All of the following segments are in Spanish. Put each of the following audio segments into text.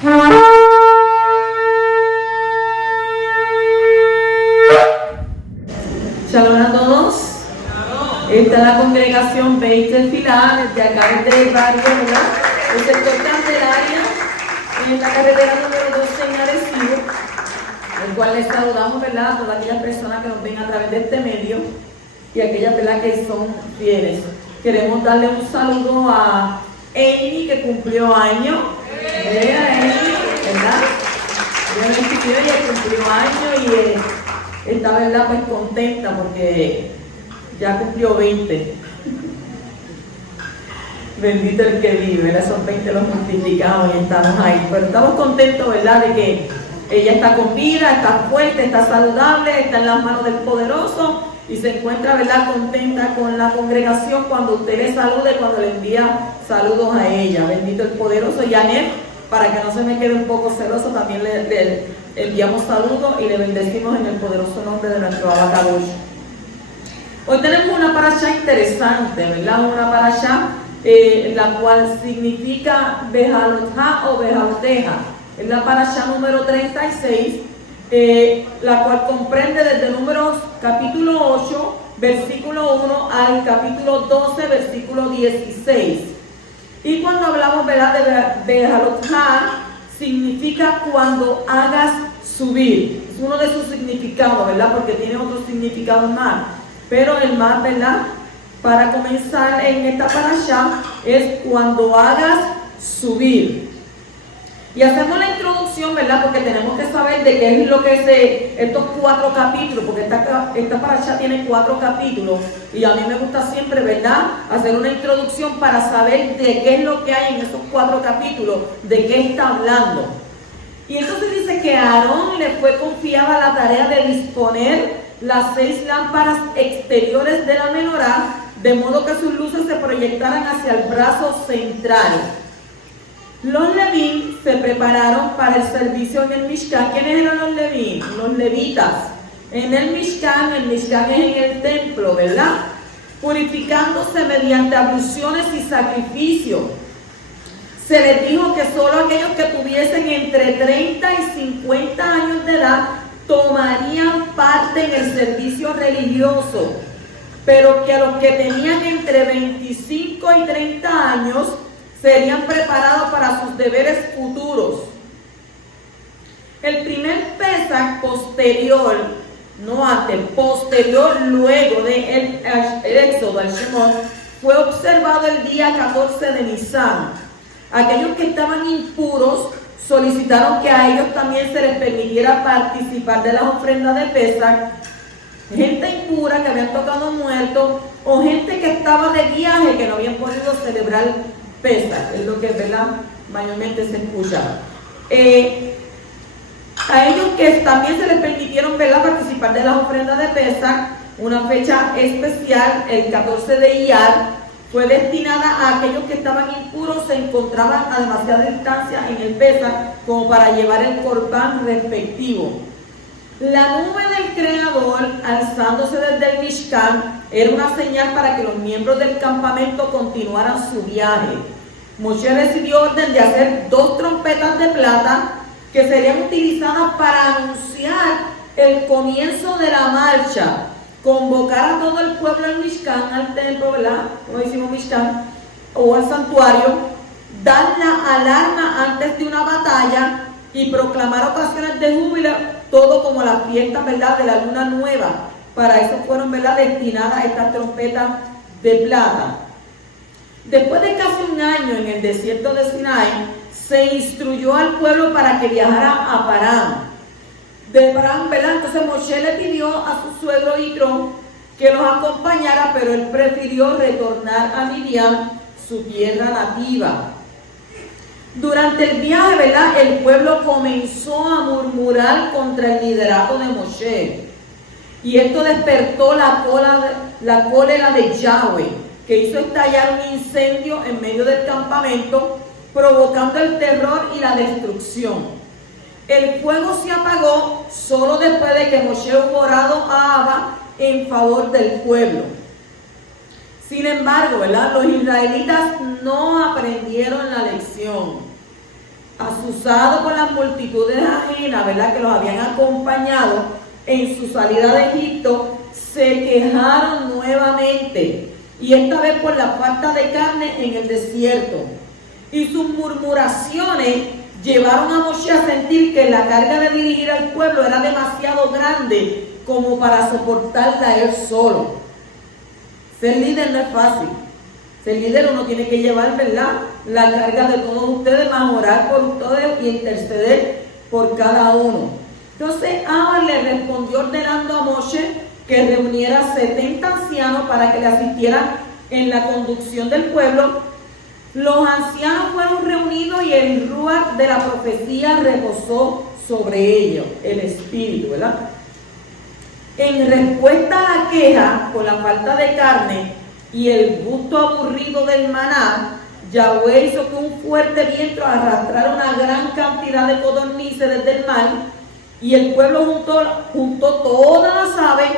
Shalom a todos. Esta es la congregación Beit Filah, desde acá del barrio, ¿verdad? El sector Candelaria, en la carretera número 12 en Arecibo, el cual les saludamos, ¿verdad?, a todas aquellas personas que nos ven a través de este medio y aquellas, ¿verdad?, que son fieles. Queremos darle un saludo a Amy, que cumplió año. Amy, ¿verdad? Ella cumplió año y está, ¿verdad?, pues contenta porque ya cumplió 20. Bendito el que vive, ¿verdad? Esos 20 los multiplicamos y estamos ahí. Pero estamos contentos, ¿verdad?, de que ella está con vida, está fuerte, está saludable, está en las manos del Poderoso y se encuentra, ¿verdad?, contenta con la congregación cuando usted le salude, cuando le envía saludos a ella. Bendito el Poderoso. Y Anet, para que no se me quede un poco celoso, también le enviamos saludos y le bendecimos en el poderoso nombre de nuestro Abacadosh. Hoy tenemos una parashá interesante, ¿verdad? Una parashá la cual significa Bejalotá o Bejaloteja. Es la parashá número 36, la cual comprende desde Números capítulo 8, versículo 1 al capítulo 12, versículo 16. Y cuando hablamos, ¿verdad?, de Bejalotá, significa cuando hagas subir. Es uno de sus significados, ¿verdad?, porque tiene otros significados más. Pero el más, ¿verdad?, para comenzar en esta parashá es cuando hagas subir. Y hacemos la introducción, ¿verdad?, porque tenemos que saber de qué es lo que es estos 4 capítulos, porque esta parashá tiene 4 capítulos y a mí me gusta siempre, ¿verdad?, hacer una introducción para saber de qué es lo que hay en estos 4 capítulos, de qué está hablando. Y entonces dice que a Aarón le fue confiada la tarea de disponer las 6 lámparas exteriores de la menorá, de modo que sus luces se proyectaran hacia el brazo central. Los levín se prepararon para el servicio en el Mishkan. ¿Quiénes eran los levín? Los levitas. En el Mishkan es en el templo, ¿verdad?, purificándose mediante abluciones y sacrificios. Se les dijo que solo aquellos que tuviesen entre 30 y 50 años de edad tomarían parte en el servicio religioso, pero que a los que tenían entre 25 y 30 años serían preparados para sus deberes futuros. El primer Pesach posterior, no antes, posterior luego del éxodo al Shemot, fue observado el día 14 de Nisan. Aquellos que estaban impuros solicitaron que a ellos también se les permitiera participar de las ofrendas de Pesach. Gente impura que habían tocado muertos o gente que estaba de viaje que no habían podido celebrar Pesach, es lo que, ¿verdad?, mayormente se escucha. A ellos que también se les permitieron, ¿verdad?, participar de las ofrendas de Pesach, una fecha especial, el 14 de Iyar, fue destinada a aquellos que estaban impuros, se encontraban a demasiada distancia en el Pesach como para llevar el corbán respectivo. La nube del Creador, alzándose desde el Mishkan, era una señal para que los miembros del campamento continuaran su viaje. Moshe recibió orden de hacer 2 trompetas de plata que serían utilizadas para anunciar el comienzo de la marcha, convocar a todo el pueblo al Mishkan, al templo, ¿verdad?, como decimos Mishkan, o al santuario, dar la alarma antes de una batalla y proclamar ocasiones de júbilo, todo como la fiesta, ¿verdad?, de la luna nueva. Para eso fueron, ¿verdad?, destinadas estas trompetas de plata. Después de casi un año en el desierto de Sinai, se instruyó al pueblo para que viajara a Parán. De Parán, ¿verdad? Entonces Moshe le pidió a su suegro Yitro que los acompañara, pero él prefirió retornar a Midian, su tierra nativa. Durante el viaje, ¿verdad?, el pueblo comenzó a murmurar contra el liderato de Moshe. Y esto despertó la cólera de Yahweh, que hizo estallar un incendio en medio del campamento, provocando el terror y la destrucción. El fuego se apagó solo después de que Moshe hubo orado a Abba en favor del pueblo. Sin embargo, ¿verdad?, los israelitas no aprendieron la lección. asusado por las multitudes ajenas, ¿verdad?, que los habían acompañado en su salida de Egipto, se quejaron nuevamente, y esta vez por la falta de carne en el desierto. Y sus murmuraciones llevaron a Moshe a sentir que la carga de dirigir al pueblo era demasiado grande como para soportarla él solo. Ser líder no es fácil. Ser líder uno tiene que llevar, ¿verdad?, la carga de todos ustedes, más orar por ustedes y interceder por cada uno. Entonces Aarón le respondió ordenando a Moshe que reuniera 70 ancianos para que le asistieran en la conducción del pueblo. Los ancianos fueron reunidos y el ruach de la profecía reposó sobre ellos, el espíritu, ¿verdad? En respuesta a la queja por la falta de carne y el gusto aburrido del maná, Yahweh hizo que un fuerte viento arrastrara una gran cantidad de codornices desde el mar, y el pueblo juntó todas las aves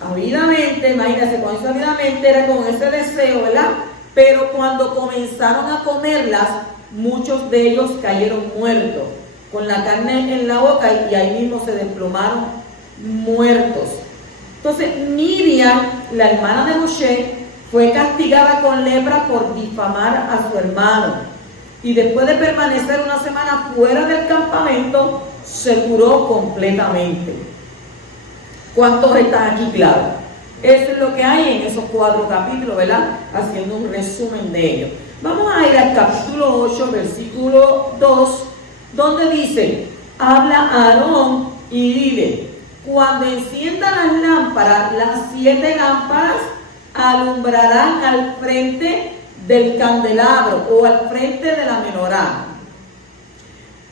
ávidamente. Imagínense, cuando dice ávidamente era con ese deseo, ¿verdad? Pero cuando comenzaron a comerlas, muchos de ellos cayeron muertos, con la carne en la boca, y ahí mismo se desplomaron muertos. Entonces Miriam, la hermana de Moshe, fue castigada con lepra por difamar a su hermano, y después de permanecer una semana fuera del campamento, se curó completamente. ¿Cuántos están aquí claros? Eso es lo que hay en esos 4 capítulos, ¿verdad? Haciendo un resumen de ellos. Vamos a ir al capítulo 8, versículo 2, donde dice: habla a Aarón y dile, cuando enciendan las lámparas, las 7 lámparas alumbrarán al frente del candelabro o al frente de la menorá.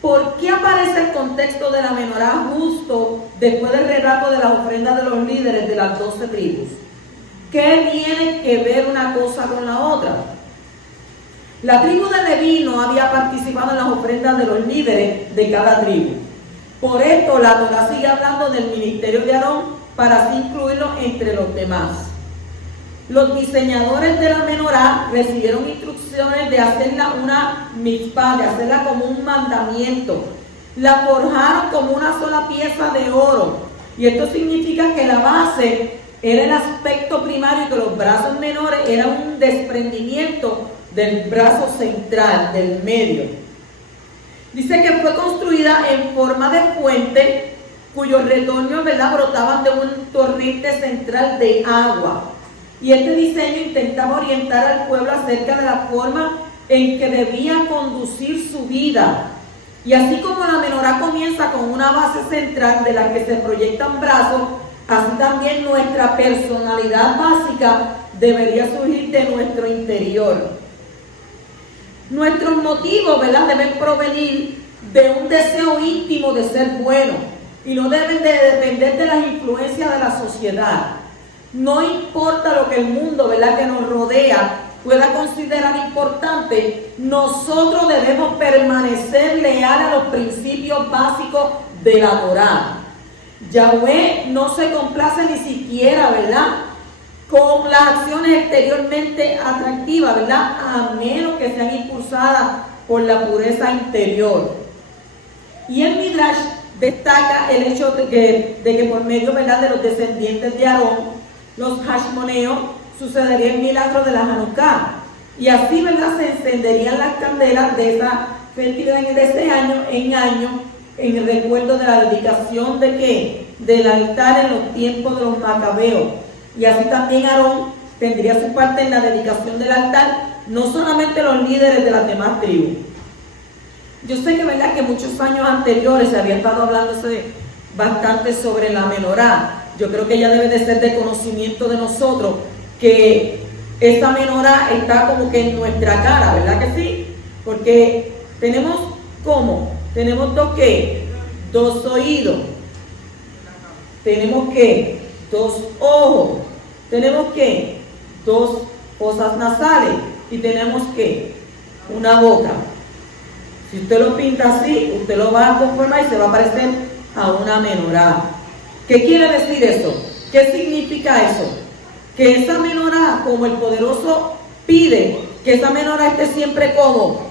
¿Por qué aparece el contexto de la menorá justo después del relato de las ofrendas de los líderes de las 12 tribus? ¿Qué tiene que ver una cosa con la otra? La tribu de Leví no había participado en las ofrendas de los líderes de cada tribu. Por esto la Torá sigue hablando del ministerio de Aarón para así incluirlo entre los demás. Los diseñadores de la menorá recibieron instrucciones de hacerla una mitzvah, de hacerla como un mandamiento. La forjaron como una sola pieza de oro, y esto significa que la base era el aspecto primario y que los brazos menores eran un desprendimiento del brazo central, del medio. Dice que fue construida en forma de fuente, cuyos retoños, ¿verdad?, brotaban de un torrente central de agua. Y este diseño intentaba orientar al pueblo acerca de la forma en que debía conducir su vida. Y así como la menorá comienza con una base central de la que se proyectan brazos, así también nuestra personalidad básica debería surgir de nuestro interior. Nuestros motivos, ¿verdad?, deben provenir de un deseo íntimo de ser bueno, y no deben de depender de las influencias de la sociedad. No importa lo que el mundo, ¿verdad?, que nos rodea pueda considerar importante, nosotros debemos permanecer leales a los principios básicos de la Torá. Yahweh no se complace ni siquiera, ¿verdad?, con las acciones exteriormente atractivas, ¿verdad?, a menos que sean impulsadas por la pureza interior. Y el Midrash destaca el hecho de que por medio, ¿verdad?, de los descendientes de Aarón, los Hashmoneos, sucedería el milagro de la Hanukkah, y así, ¿verdad?, se encenderían las candelas de esa festividad de ese año en año, en el recuerdo de la dedicación de ¿qué? Del altar en los tiempos de los macabeos. Y así también Aarón tendría su parte en la dedicación del altar, no solamente los líderes de las demás tribus. Yo sé que, ¿verdad?, que muchos años anteriores se había estado hablándose bastante sobre la menorá. Yo creo que ya debe de ser de conocimiento de nosotros que esta menorá está como que en nuestra cara, ¿verdad que sí? Porque tenemos, ¿cómo? Tenemos dos oídos, tenemos dos ojos, tenemos dos fosas nasales, y tenemos una boca. Si usted lo pinta así, usted lo va a conformar y se va a parecer a una menorá. ¿Qué quiere decir eso? ¿Qué significa eso? Que esa menorá, como el poderoso pide, que esa menorá esté siempre como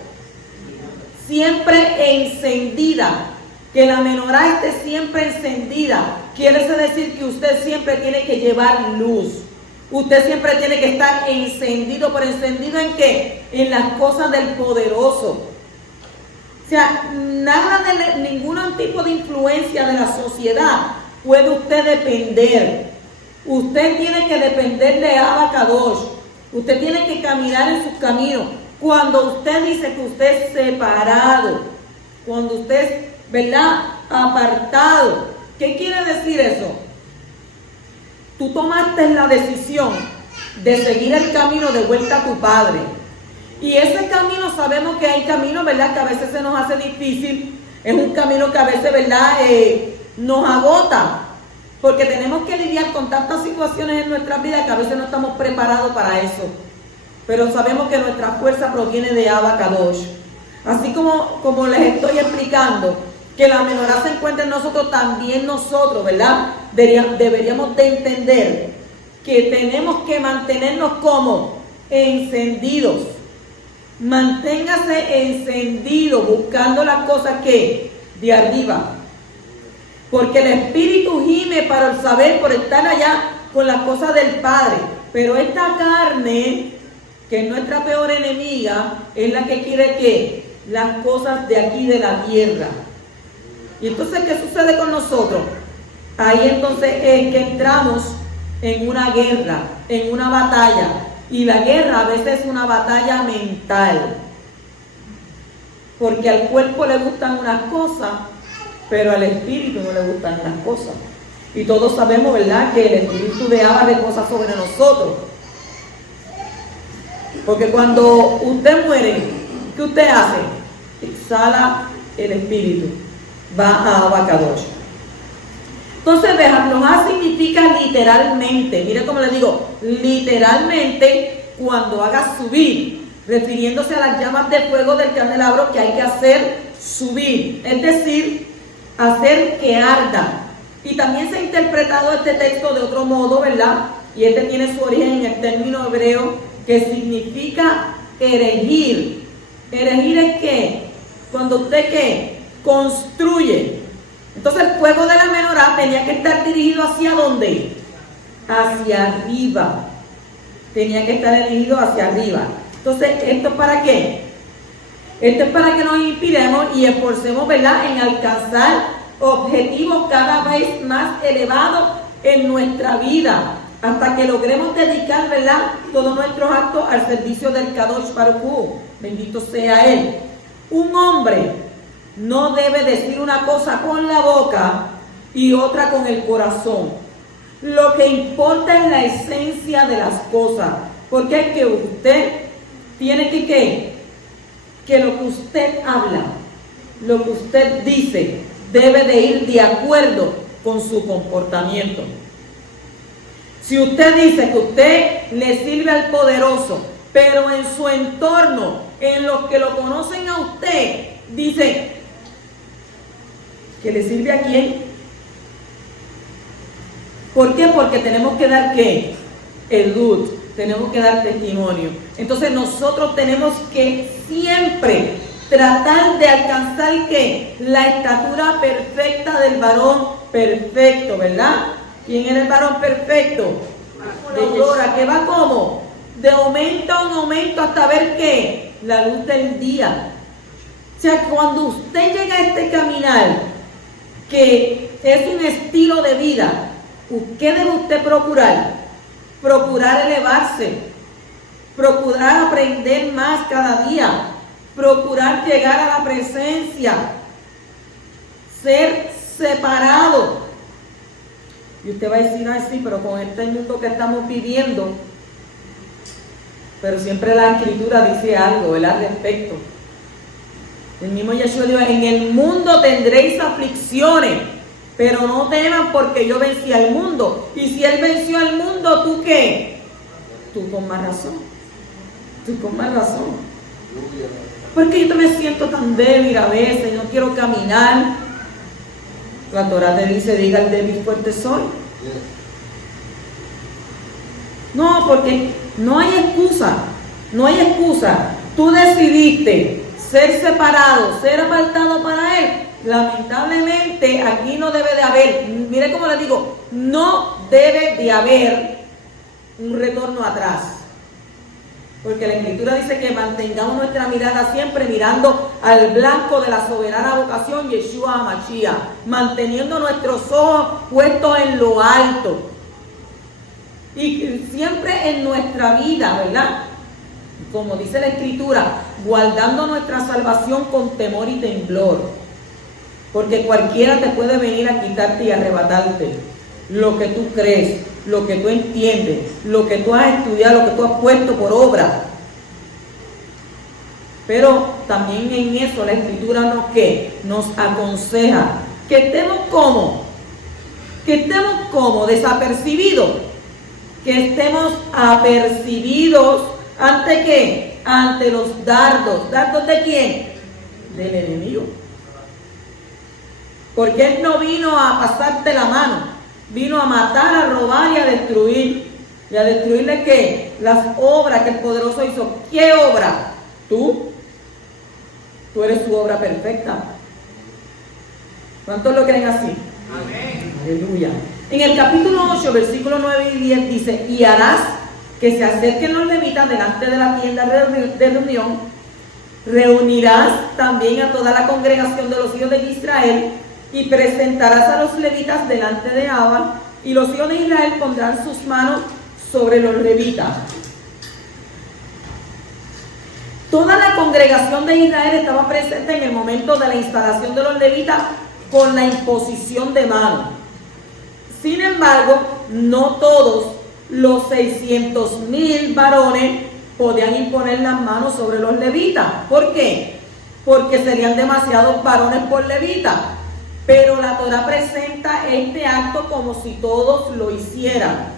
siempre encendida. Que la menorá esté siempre encendida. Quiere decir que usted siempre tiene que llevar luz. Usted siempre tiene que estar encendido. ¿Pero encendido en qué? En las cosas del poderoso. O sea, nada de ningún tipo de influencia de la sociedad puede usted depender. Usted tiene que depender de Abba Kadosh. Usted tiene que caminar en sus caminos. Cuando usted dice que usted es separado, cuando usted es, ¿verdad?, apartado, ¿qué quiere decir eso? Tú tomaste la decisión de seguir el camino de vuelta a tu Padre. Y ese camino, sabemos que hay caminos, ¿verdad?, que a veces se nos hace difícil. Es un camino que a veces, ¿verdad?, nos agota. Porque tenemos que lidiar con tantas situaciones en nuestras vidas que a veces no estamos preparados para eso. Pero sabemos que nuestra fuerza proviene de Abba Kadosh. Así como les estoy explicando, que la menorá se encuentra en nosotros, también nosotros, ¿verdad? Deberíamos de entender que tenemos que mantenernos como encendidos. Manténgase encendido, buscando las cosas que de arriba. Porque el espíritu gime para el saber, por estar allá con las cosas del Padre. Pero esta carne, que es nuestra peor enemiga, es la que quiere que las cosas de aquí de la tierra. Y entonces, ¿qué sucede con nosotros? Ahí entonces es que entramos en una guerra, en una batalla. Y la guerra a veces es una batalla mental. Porque al cuerpo le gustan unas cosas, pero al espíritu no le gustan las cosas. Y todos sabemos, ¿verdad?, que el espíritu de Abba reposa sobre nosotros. Porque cuando usted muere, ¿qué usted hace? Exhala el espíritu. Va a Abba Kadosh. Entonces, Behamloha significa literalmente. Mire cómo le digo, literalmente, cuando haga subir, refiriéndose a las llamas de fuego del candelabro que hay que hacer subir. Es decir, hacer que arda. Y también se ha interpretado este texto de otro modo, ¿verdad? Y este tiene su origen en el término hebreo que significa erigir. Erigir es ¿qué? Cuando usted ¿qué? Construye. Entonces el fuego de la menorá tenía que estar dirigido ¿hacia dónde? Hacia arriba. Tenía que estar dirigido hacia arriba. Entonces, ¿esto es para qué? Esto es para que nos inspiremos y esforcemos, ¿verdad?, en alcanzar objetivos cada vez más elevados en nuestra vida, hasta que logremos dedicar, ¿verdad?, todos nuestros actos al servicio del Kadosh Baruj Hu. Bendito sea Él. Un hombre no debe decir una cosa con la boca y otra con el corazón. Lo que importa es la esencia de las cosas, porque es que usted tiene que lo que usted habla, lo que usted dice, debe de ir de acuerdo con su comportamiento. Si usted dice que usted le sirve al poderoso, pero en su entorno, en los que lo conocen a usted, dice que le sirve a quién. ¿Por qué? Porque tenemos que dar ¿qué? Edut, tenemos que dar testimonio. Entonces nosotros tenemos que siempre tratar de alcanzar ¿qué? La estatura perfecta del varón perfecto, ¿verdad? ¿Quién era el varón perfecto? De Yora, que va como de aumento en aumento hasta ver ¿qué? La luz del día. O sea, cuando usted llega a este caminar, que es un estilo de vida, ¿qué debe usted procurar? Procurar elevarse, procurar aprender más cada día, procurar llegar a la presencia, ser separado. Y usted va a decir, ay sí, pero con este mundo que estamos viviendo, pero siempre la Escritura dice algo, ¿verdad?, al respecto. El mismo Yeshua dijo, en el mundo tendréis aflicciones, pero no teman porque yo vencí al mundo. Y si Él venció al mundo, ¿tú qué? Tú con más razón. Tú con más razón. Porque yo me siento tan débil a veces, no quiero caminar. La Torah te dice, diga el débil fuerte soy. No, porque no hay excusa. No hay excusa. Tú decidiste ser separado, ser apartado para Él, lamentablemente aquí no debe de haber, mire cómo les digo, no debe de haber un retorno atrás. Porque la Escritura dice que mantengamos nuestra mirada siempre mirando al blanco de la soberana vocación, Yeshua HaMashiach, manteniendo nuestros ojos puestos en lo alto. Y siempre en nuestra vida, ¿verdad? Como dice la Escritura, guardando nuestra salvación con temor y temblor. Porque cualquiera te puede venir a quitarte y arrebatarte lo que tú crees, lo que tú entiendes, lo que tú has estudiado, lo que tú has puesto por obra. Pero también en eso la Escritura nos aconseja que estemos como desapercibidos, que estemos apercibidos ante ¿qué? Ante los dardos. ¿Dardos de quién? Del enemigo. Porque Él no vino a pasarte la mano, vino a matar, a robar y a destruir. ¿Y a destruirle qué? Las obras que el poderoso hizo. ¿Qué obra? Tú. Tú eres su obra perfecta. ¿Cuántos lo creen así? Amén. Aleluya. En el capítulo 8, versículos 9 y 10 dice: y harás que se acerquen los levitas delante de la tienda de reunión. Reunirás también a toda la congregación de los hijos de Israel y presentarás a los levitas delante de Abba, y los hijos de Israel pondrán sus manos sobre los levitas. Toda la congregación de Israel estaba presente en el momento de la instalación de los levitas con la imposición de manos. Sin embargo, no todos los 600,000 varones podían imponer las manos sobre los levitas. ¿Por qué? Porque serían demasiados varones por levita. Pero la Torá presenta este acto como si todos lo hicieran.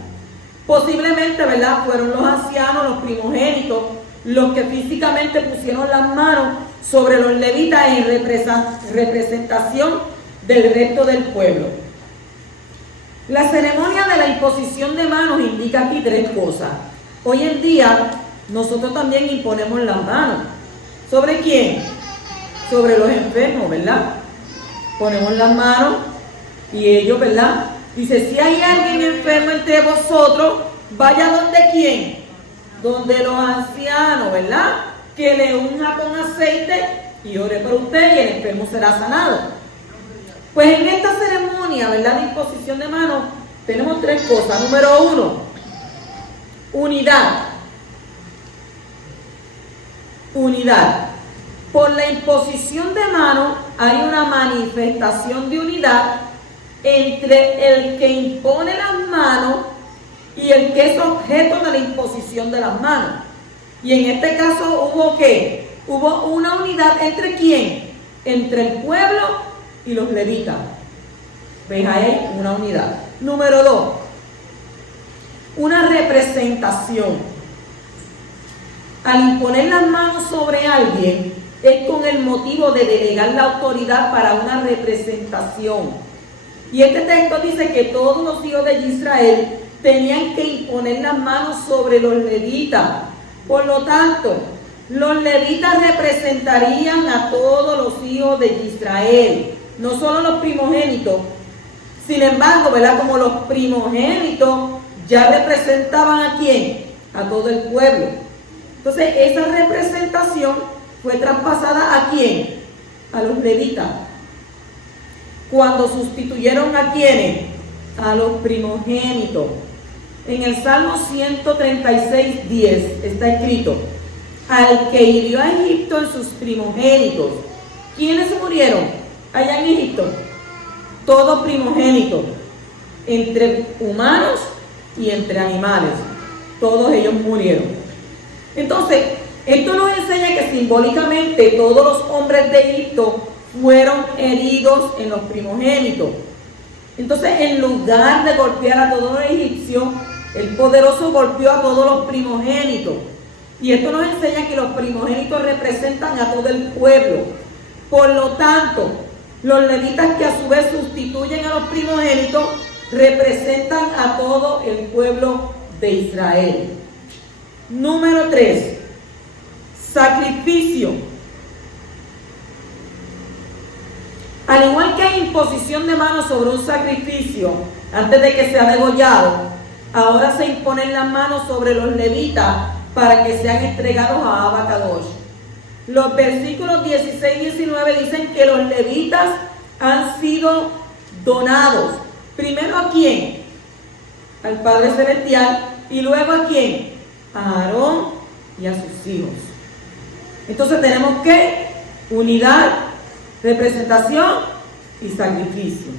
Posiblemente, ¿verdad?, fueron los ancianos, los primogénitos, los que físicamente pusieron las manos sobre los levitas en representación del resto del pueblo. La ceremonia de la imposición de manos indica aquí tres cosas. Hoy en día, nosotros también imponemos las manos. ¿Sobre quién? Sobre los enfermos, ¿verdad? Ponemos las manos y ellos, ¿verdad? Dice: si hay alguien enfermo entre vosotros, vaya donde quién, donde los ancianos, ¿verdad? Que le unja con aceite y ore por usted y el enfermo será sanado. Pues en esta ceremonia, ¿verdad?, de imposición de manos, tenemos tres cosas. Número 1, unidad. Unidad. Por la imposición de manos hay una manifestación de unidad entre el que impone las manos y el que es objeto de la imposición de las manos. Y en este caso hubo ¿qué? Hubo una unidad entre ¿quién? Entre el pueblo y los levitas. ¿Ves ahí? Una unidad. Número 2, una representación. Al imponer las manos sobre alguien, es con el motivo de delegar la autoridad para una representación. Y este texto dice que todos los hijos de Israel tenían que imponer las manos sobre los levitas. Por lo tanto, los levitas representarían a todos los hijos de Israel, no solo los primogénitos. Sin embargo, ¿verdad?, como los primogénitos ya representaban ¿a quién? A todo el pueblo. Entonces, esa representación fue traspasada ¿a quién? A los levitas. Cuando sustituyeron ¿a quiénes? A los primogénitos. En el Salmo 136:10 está escrito: al que hirió a Egipto en sus primogénitos. ¿Quiénes murieron allá en Egipto? Todos primogénitos, entre humanos y entre animales. Todos ellos murieron. Entonces, esto nos enseña que simbólicamente todos los hombres de Egipto fueron heridos en los primogénitos. Entonces, en lugar de golpear a todos los egipcios, el poderoso golpeó a todos los primogénitos. Y esto nos enseña que los primogénitos representan a todo el pueblo. Por lo tanto, los levitas, que a su vez sustituyen a los primogénitos, representan a todo el pueblo de Israel. Número 3, sacrificio. Al igual que hay imposición de manos sobre un sacrificio antes de que sea degollado, ahora se imponen las manos sobre los levitas para que sean entregados a Abba Kadosh. Los versículos 16 y 19 dicen que los levitas han sido donados. Primero ¿a quién? Al Padre Celestial, y luego ¿a quién? A Aarón y a sus hijos. Entonces tenemos que unidad, representación y sacrificio.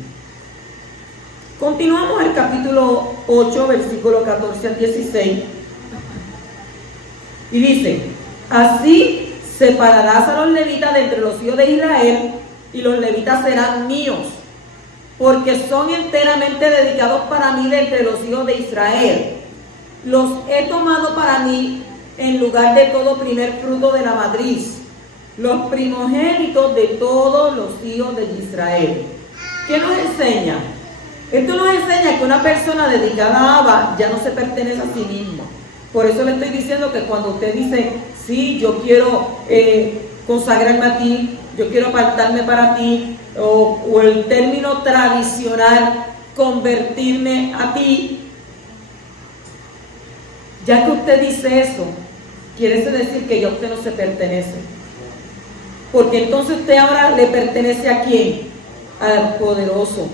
Continuamos el capítulo 8, versículo 14 al 16. Y dice: así separarás a los levitas de entre los hijos de Israel, y los levitas serán míos, porque son enteramente dedicados para mí de entre los hijos de Israel. Los he tomado para mí en lugar de todo primer fruto de la matriz, los primogénitos de todos los hijos de Israel. ¿Qué nos enseña? Esto nos enseña que una persona dedicada a Abba ya no se pertenece a sí mismo. Por eso le estoy diciendo que cuando usted dice, sí, yo quiero consagrarme a ti, yo quiero apartarme para ti, o el término tradicional, convertirme a ti, ya que usted dice eso, quiere decir que ya usted no se pertenece. Porque entonces usted ahora le pertenece ¿a quién? Al poderoso.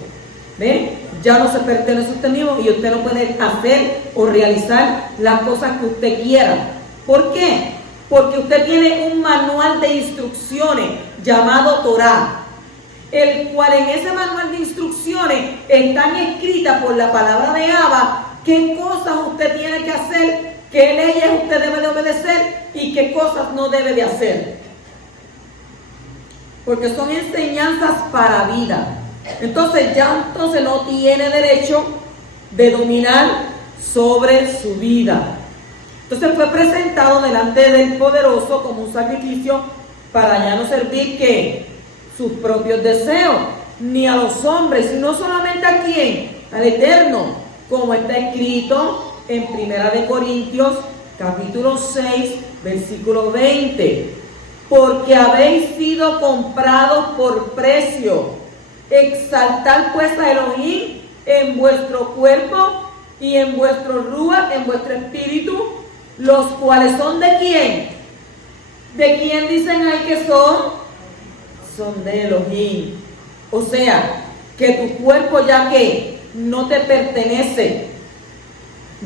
¿Ve? Ya no se pertenece a usted mismo y usted no puede hacer o realizar las cosas que usted quiera. ¿Por qué? Porque usted tiene un manual de instrucciones llamado Torah, el cual en ese manual de instrucciones están escritas por la palabra de Abba qué cosas usted tiene que hacer, qué leyes usted debe de obedecer y qué cosas no debe de hacer. Porque son enseñanzas para vida. Entonces no tiene derecho de dominar sobre su vida. Entonces fue presentado delante del poderoso como un sacrificio para ya no servir que sus propios deseos, ni a los hombres, sino solamente a quién, al Eterno, como está escrito en 1 Corintios capítulo 6 versículo 20. Porque habéis sido comprados por precio. Exaltad pues a Elohim en vuestro cuerpo y en vuestro ruach, en vuestro espíritu, los cuales son ¿de quién? ¿De quién dicen ahí que son? Son de Elohim. O sea, que tu cuerpo ya que no te pertenece,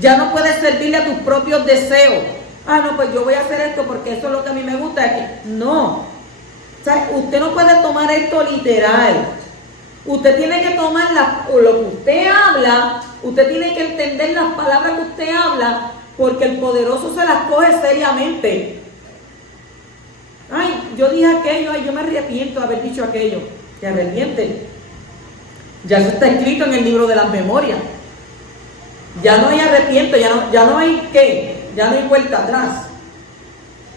ya no puedes servirle a tus propios deseos. Ah, no, pues yo voy a hacer esto porque eso es lo que a mí me gusta. No. O sea, usted no puede tomar esto literal. Usted tiene que tomar lo que usted habla, usted tiene que entender las palabras que usted habla, porque el poderoso se las coge seriamente. Ay, yo dije aquello, ay, yo me arrepiento de haber dicho aquello. ¿Te arrepientes? Ya eso está escrito en el libro de las memorias. Ya no hay arrepiento, ya no hay qué. Ya no hay vuelta atrás.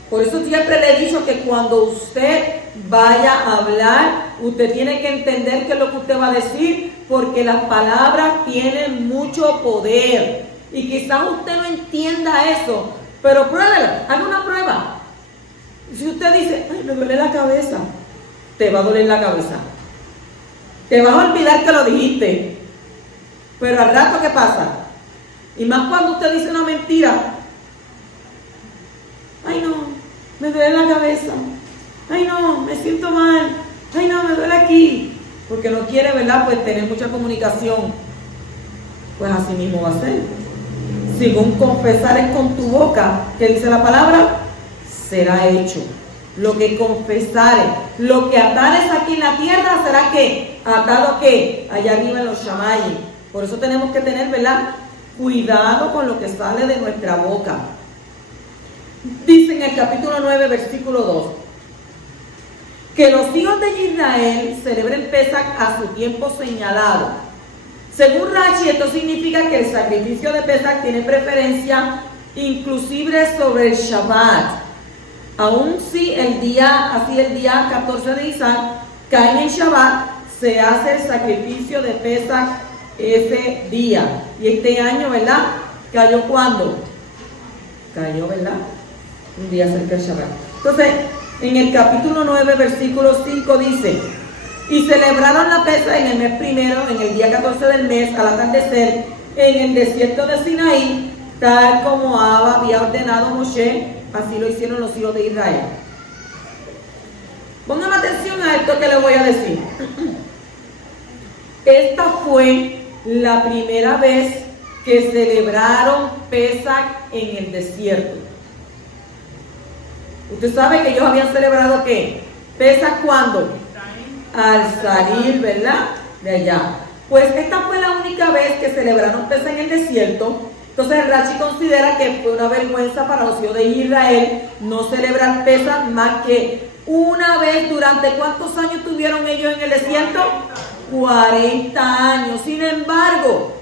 Por eso siempre le he dicho que cuando usted vaya a hablar, usted tiene que entender qué es lo que usted va a decir, porque las palabras tienen mucho poder. Y quizás usted no entienda eso, pero pruébelo, haga una prueba. Si usted dice, ay, me duele la cabeza, te va a doler la cabeza. Te vas a olvidar que lo dijiste. Pero al rato, ¿qué pasa? Y más cuando usted dice una mentira. Ay, no, me duele la cabeza. Ay, no, me siento mal. Ay, no, me duele aquí. Porque no quiere, ¿verdad? Pues tener mucha comunicación. Pues así mismo va a ser. Según confesares con tu boca, ¿qué dice la palabra? Será hecho. Lo que confesares, lo que atares aquí en la tierra, será ¿qué? Atado ¿qué? Allá arriba en los shamayim. Por eso tenemos que tener, ¿verdad? Cuidado con lo que sale de nuestra boca. Dice en el capítulo 9, versículo 2, que los hijos de Israel celebren Pesach a su tiempo señalado. Según Rashi, esto significa que el sacrificio de Pesach tiene preferencia inclusive sobre el Shabbat. Aun si el día 14 de Nisan cae en Shabbat, se hace el sacrificio de Pesach ese día. Y este año, ¿verdad? ¿Cayó cuándo? Cayó, ¿verdad? Un día cerca del Shabbat. Entonces, en el capítulo 9, versículo 5 dice, Y celebraron la Pesaj en el mes primero, en el día 14 del mes, al atardecer, en el desierto de Sinaí, tal como Abba había ordenado Moshe, así lo hicieron los hijos de Israel. Pónganme atención a esto que les voy a decir. Esta fue la primera vez que celebraron Pesaj en el desierto. Usted sabe que ellos habían celebrado ¿qué? Pesaj ¿cuándo? Al salir, ¿verdad? De allá. Pues esta fue la única vez que celebraron Pesaj en el desierto. Entonces Rashi considera que fue una vergüenza para los hijos de Israel no celebrar Pesaj más que una vez. ¿Durante cuántos años tuvieron ellos en el desierto? 40 años. Sin embargo,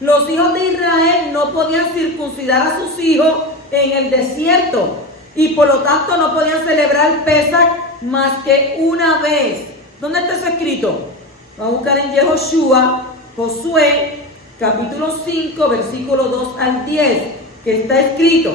los hijos de Israel no podían circuncidar a sus hijos en el desierto y por lo tanto no podían celebrar Pesaj más que una vez. ¿Dónde está eso escrito? Vamos a buscar en Yehoshua, Josué, capítulo 5, versículos 2 al 10, que está escrito: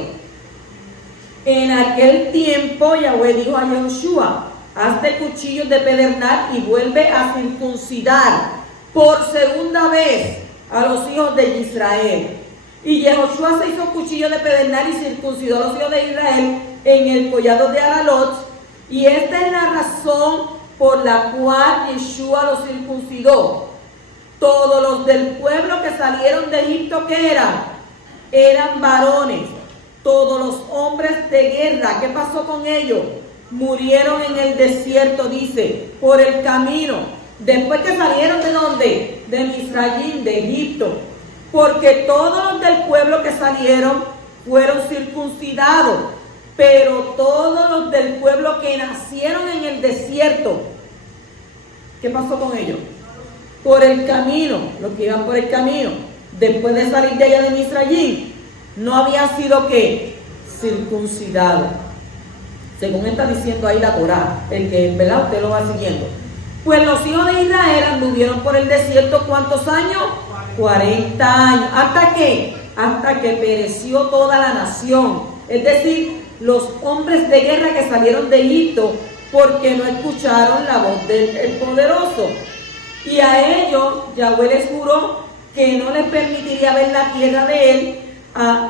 en aquel tiempo Yahweh dijo a Yehoshua: hazte cuchillos de pedernal y vuelve a circuncidar por segunda vez a los hijos de Israel. Y Yehoshua se hizo cuchillo de pedernal y circuncidó a los hijos de Israel en el collado de Aralot. Y esta es la razón por la cual Yeshua los circuncidó. Todos los del pueblo que salieron de Egipto, ¿qué eran? Eran varones. Todos los hombres de guerra, ¿qué pasó con ellos? Murieron en el desierto, dice, por el camino. Después que salieron ¿de dónde? De Misraim, de Egipto. Porque todos los del pueblo que salieron fueron circuncidados. Pero todos los del pueblo que nacieron en el desierto, ¿qué pasó con ellos? Por el camino, los que iban por el camino, después de salir de allá de Misraim, no habían sido ¿qué? Circuncidados. Según está diciendo ahí la Torá, el que en verdad usted lo va siguiendo. Pues los hijos de Israel anduvieron por el desierto ¿cuántos años? 40 años. ¿Hasta qué? Hasta que pereció toda la nación. Es decir, los hombres de guerra que salieron de Egipto porque no escucharon la voz del poderoso. Y a ellos Yahweh les juró que no les permitiría ver la tierra de él,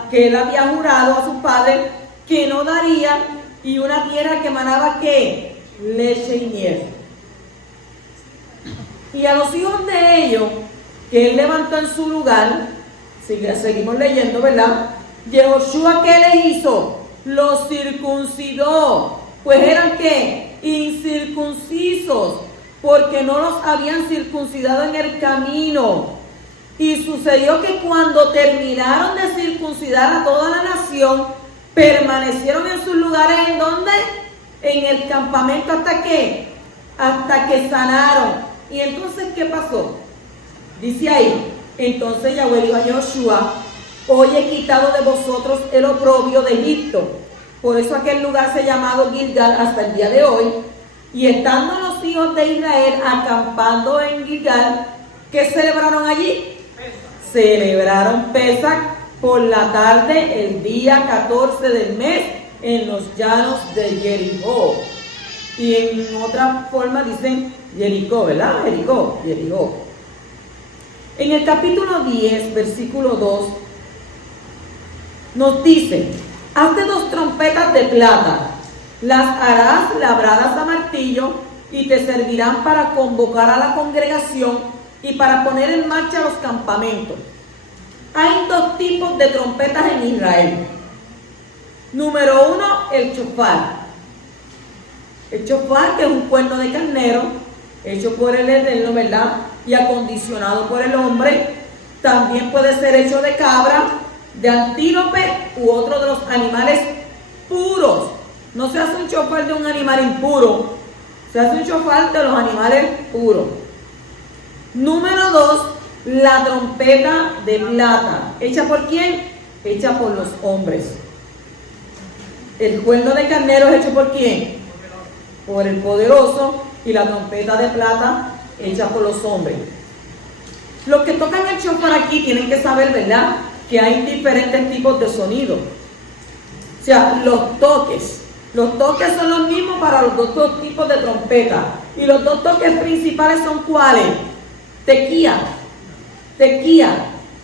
que él había jurado a sus padres que no daría, y una tierra que emanaba ¿qué? Leche y miel. Y a los hijos de ellos que él levantó en su lugar, seguimos leyendo, ¿verdad? Yehoshua, ¿qué les hizo? Los circuncidó, pues eran ¿qué? Incircuncisos, porque no los habían circuncidado en el camino. Y sucedió que cuando terminaron de circuncidar a toda la nación, permanecieron en sus lugares. ¿En dónde? En el campamento. ¿Hasta qué? Hasta que sanaron. Y entonces, ¿qué pasó? Dice ahí: entonces Yahweh dijo a Joshua: hoy he quitado de vosotros el oprobio de Egipto. Por eso aquel lugar se ha llamado Gilgal hasta el día de hoy. Y estando los hijos de Israel acampando en Gilgal, ¿qué celebraron allí? Celebraron Pesaj por la tarde, el día 14 del mes, en los llanos de Jericó. Y en otra forma dicen Jericó, ¿verdad? Jericó. En el capítulo 10, versículo 2, nos dice: hazte 2 trompetas de plata, las harás labradas a martillo y te servirán para convocar a la congregación y para poner en marcha los campamentos. Hay 2 tipos de trompetas en Israel. Número 1, el shofar. El shofar, que es un cuerno de carnero hecho por el Eterno, ¿verdad? Y acondicionado por el hombre. También puede ser hecho de cabra, de antílope u otro de los animales puros. No se hace un shofar de un animal impuro, se hace un shofar de los animales puros. Número 2, la trompeta de plata. ¿Hecha por quién? Hecha por los hombres. El cuerno de carnero es hecho por quién? Por el poderoso. Y la trompeta de plata hecha por los hombres. Los que tocan el shofar aquí tienen que saber, ¿verdad?, que hay diferentes tipos de sonido. O sea, los toques son los mismos para los 2 tipos de trompeta. Y los dos toques principales son ¿cuáles? Tequía.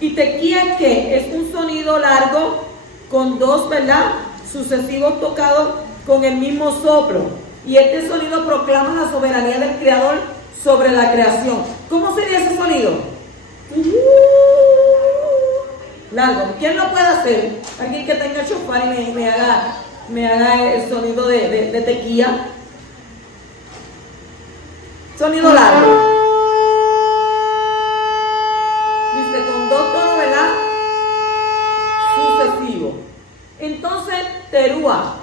¿Y tequía qué? Es un sonido largo con dos, ¿verdad?, sucesivos tocados con el mismo soplo. Y este sonido proclama la soberanía del Creador sobre la creación. ¿Cómo sería ese sonido? Largo. ¿Quién lo puede hacer? Alguien que tenga shofar y me haga el sonido de tequía. Sonido largo. Dice con dos tonos, ¿verdad?, sucesivos. Entonces, terúa.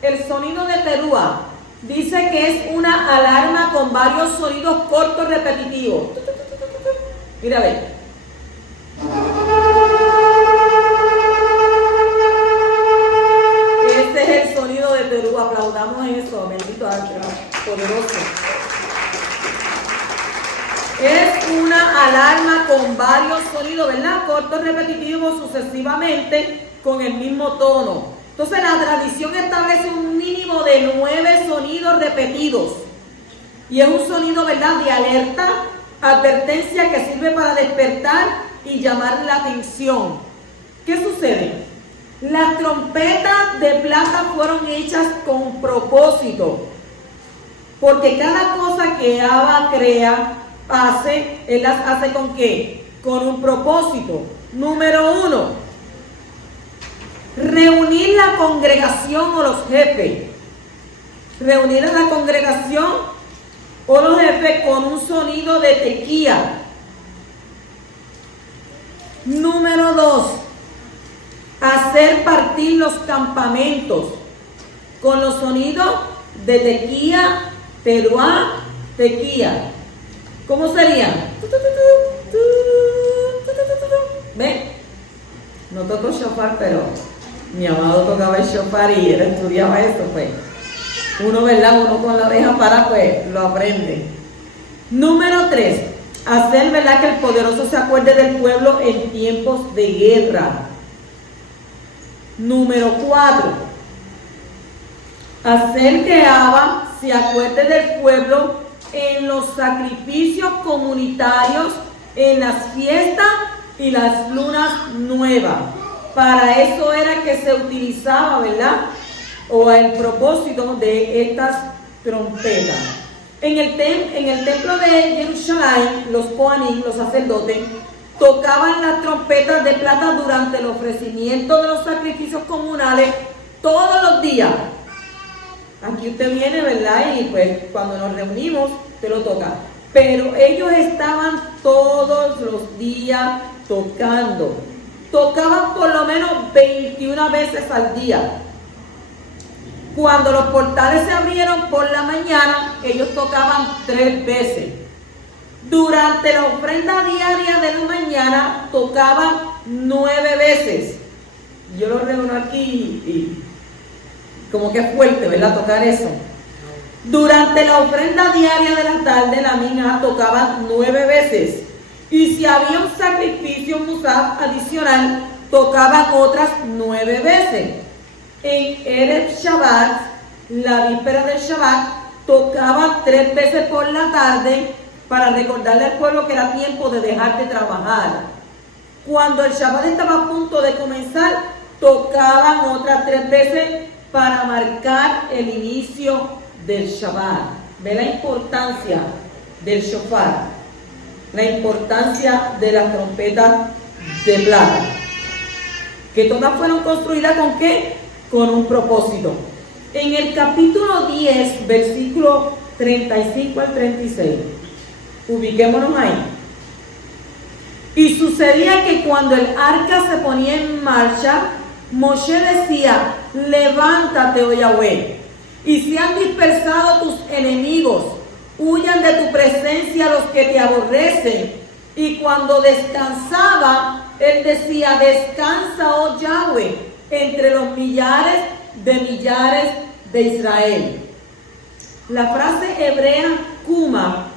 El sonido de terúa dice que es una alarma con varios sonidos cortos repetitivos. Mira, a ver. Este es el sonido de terúa. Aplaudamos eso. Bendito arte, poderoso. Es una alarma con varios sonidos, ¿verdad?, cortos repetitivos sucesivamente con el mismo tono. Entonces la tradición establece un mínimo de 9 sonidos repetidos. Y es un sonido, ¿verdad?, de alerta, advertencia que sirve para despertar y llamar la atención. ¿Qué sucede? Las trompetas de plata fueron hechas con propósito. Porque cada cosa que Abba crea, él las hace ¿con qué? Con un propósito. Número 1, reunir la congregación o los jefes. Reunir a la congregación o los jefes con un sonido de tequía. Número 2, hacer partir los campamentos con los sonidos de tequía, teruá, tequía. ¿Cómo sería? ¿Ven? No toco shofar, pero mi amado tocaba el shofar y él estudiaba eso, pues. Uno, ¿verdad? Uno con la oreja para, pues, lo aprende. Número 3, hacer, ¿verdad?, que el poderoso se acuerde del pueblo en tiempos de guerra. Número 4, hacer que Abba se acuerde del pueblo en los sacrificios comunitarios, en las fiestas y las lunas nuevas. Para eso era que se utilizaba, ¿verdad?, o el propósito de estas trompetas. En el templo de Jerusalén, los Kohanim, los sacerdotes, tocaban las trompetas de plata durante el ofrecimiento de los sacrificios comunales todos los días. Aquí usted viene, ¿verdad?, y pues cuando nos reunimos, usted lo toca. Pero ellos estaban todos los días tocando. Tocaban por lo menos 21 veces al día. Cuando los portales se abrieron por la mañana, ellos tocaban 3 veces. Durante la ofrenda diaria de la mañana, tocaban 9 veces. Yo lo reúno aquí y como que es fuerte, ¿verdad?, tocar eso. Durante la ofrenda diaria de la tarde, la mina tocaban 9 veces. Y si había un sacrificio musaf adicional, tocaban otras 9 veces. En Erev Shabbat, la víspera del Shabbat, tocaban 3 veces por la tarde para recordarle al pueblo que era tiempo de dejar de trabajar. Cuando el Shabbat estaba a punto de comenzar, tocaban otras 3 veces para marcar el inicio del Shabbat. Ve la importancia del shofar, la importancia de las trompetas de plata, que todas fueron construidas ¿con qué? Con un propósito. En el capítulo 10, versículo 35 al 36, ubiquémonos ahí. Y sucedía que cuando el arca se ponía en marcha, Moshe decía: levántate, oh Yahweh, y se han dispersado tus enemigos, huyan de tu presencia los que te aborrecen. Y cuando descansaba, él decía: descansa, oh Yahweh, entre los millares de Israel. La frase hebrea Kuma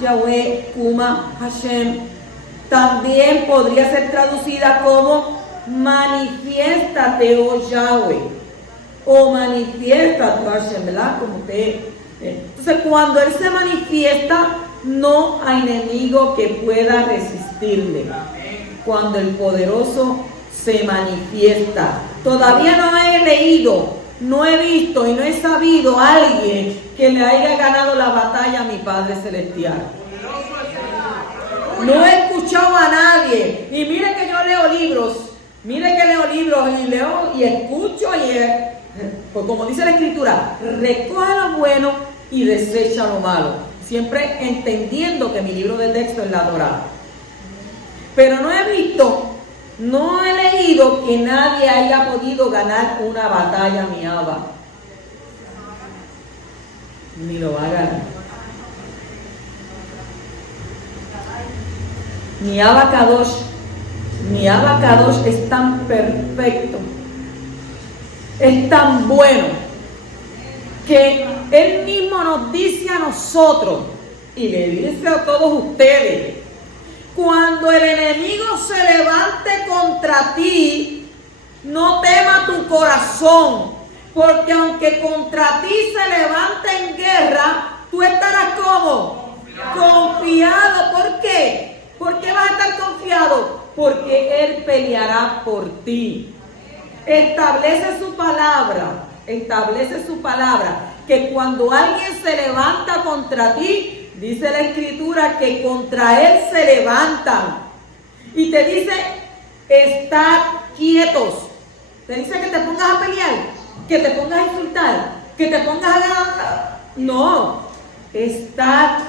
Yahweh, Kuma Hashem, también podría ser traducida como manifiéstate, oh Yahweh, o manifiéstate, Hashem, ¿verdad?, como usted Entonces, cuando Él se manifiesta, no hay enemigo que pueda resistirle. Cuando el poderoso se manifiesta. Todavía no he leído, no he visto y no he sabido a alguien que le haya ganado la batalla a mi Padre Celestial. No he escuchado a nadie. Y mire que yo leo libros. Mire que leo libros y leo y escucho pues como dice la Escritura, recoge lo bueno y desecha lo malo. Siempre entendiendo que mi libro de texto es la Torá. Pero no he visto, no he leído que nadie haya podido ganar una batalla mi Abba. Ni lo va a ganar. Mi Abba Kadosh es tan perfecto, es tan bueno, que Él mismo nos dice a nosotros, y le dice a todos ustedes, cuando el enemigo se levante contra ti, no tema tu corazón, porque aunque contra ti se levante en guerra, tú estarás como confiado. ¿Por qué? ¿Por qué vas a estar confiado? Porque Él peleará por ti. Establece su palabra, que cuando alguien se levanta contra ti, dice la Escritura que contra Él se levantan. Y te dice, estad quietos. Te dice que te pongas a pelear, que te pongas a insultar, que te pongas a... No, estad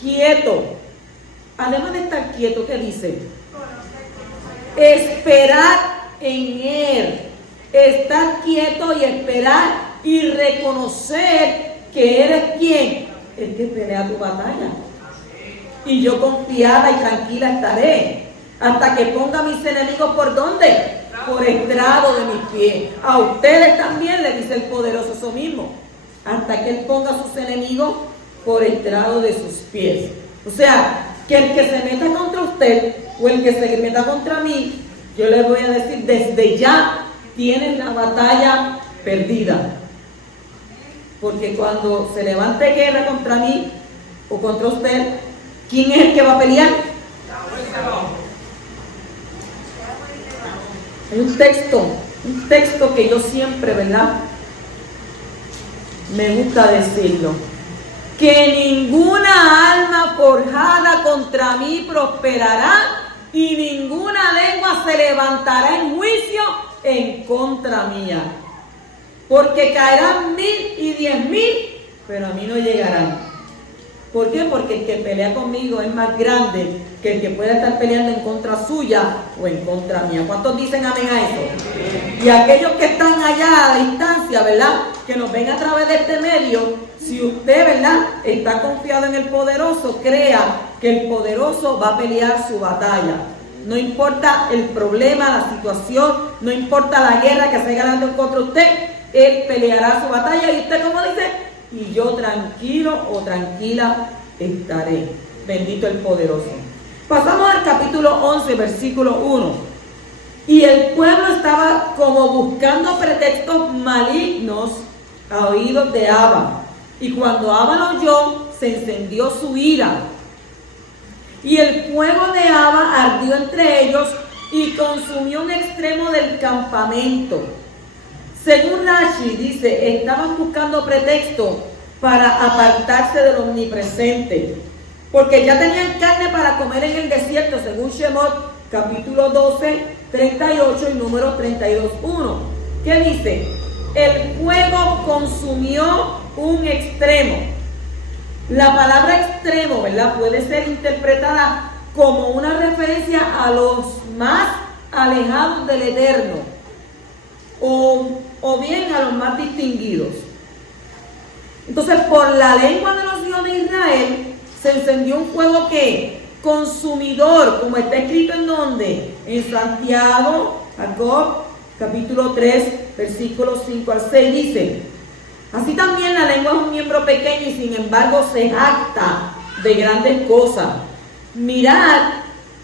quieto. Además de estar quieto, ¿qué dice? Esperad en Él. Estar quieto y esperar y reconocer que eres quien, el que pelea tu batalla. Y yo confiada y tranquila estaré hasta que ponga a mis enemigos ¿por dónde? Por estrado de mis pies. A ustedes también le dice el poderoso eso mismo, hasta que Él ponga a sus enemigos por estrado de sus pies. O sea, que el que se meta contra usted o el que se meta contra mí, yo les voy a decir desde ya, tienen la batalla perdida. Porque cuando se levante guerra contra mí o contra usted, ¿quién es el que va a pelear? Hay un texto que yo siempre, ¿verdad? Me gusta decirlo. Que ninguna alma forjada contra mí prosperará y ninguna lengua se levantará en juicio en contra mía. Porque caerán 1000 y 10,000, pero a mí no llegarán. ¿Por qué? Porque el que pelea conmigo es más grande que el que pueda estar peleando en contra suya o en contra mía. ¿Cuántos dicen amén a eso? Y aquellos que están allá a la distancia, ¿verdad? Que nos ven a través de este medio, si usted, ¿verdad?, está confiado en el poderoso, crea que el poderoso va a pelear su batalla. No importa el problema, la situación, no importa la guerra que se esté ganando contra usted, Él peleará su batalla. Y usted, ¿cómo dice? Y yo tranquilo o tranquila estaré. Bendito el poderoso. Pasamos al capítulo 11, versículo 1. Y el pueblo estaba como buscando pretextos malignos a oídos de Abba. Y cuando Abba lo oyó, se encendió su ira. Y el fuego de Abba ardió entre ellos y consumió un extremo del campamento. Según Rashi dice, estaban buscando pretexto para apartarse del omnipresente, porque ya tenían carne para comer en el desierto, según Shemot, capítulo 12, 38 y número 32:1. ¿Qué dice? El fuego consumió un extremo. La palabra extremo, ¿verdad?, puede ser interpretada como una referencia a los más alejados del Eterno, o bien a los más distinguidos. Entonces, por la lengua de los hijos de Israel se encendió un fuego que consumidor, como está escrito en donde, en Santiago, Jacob, capítulo 3, versículos 5 al 6, dice: así también la lengua es un miembro pequeño y sin embargo se jacta de grandes cosas. Mirad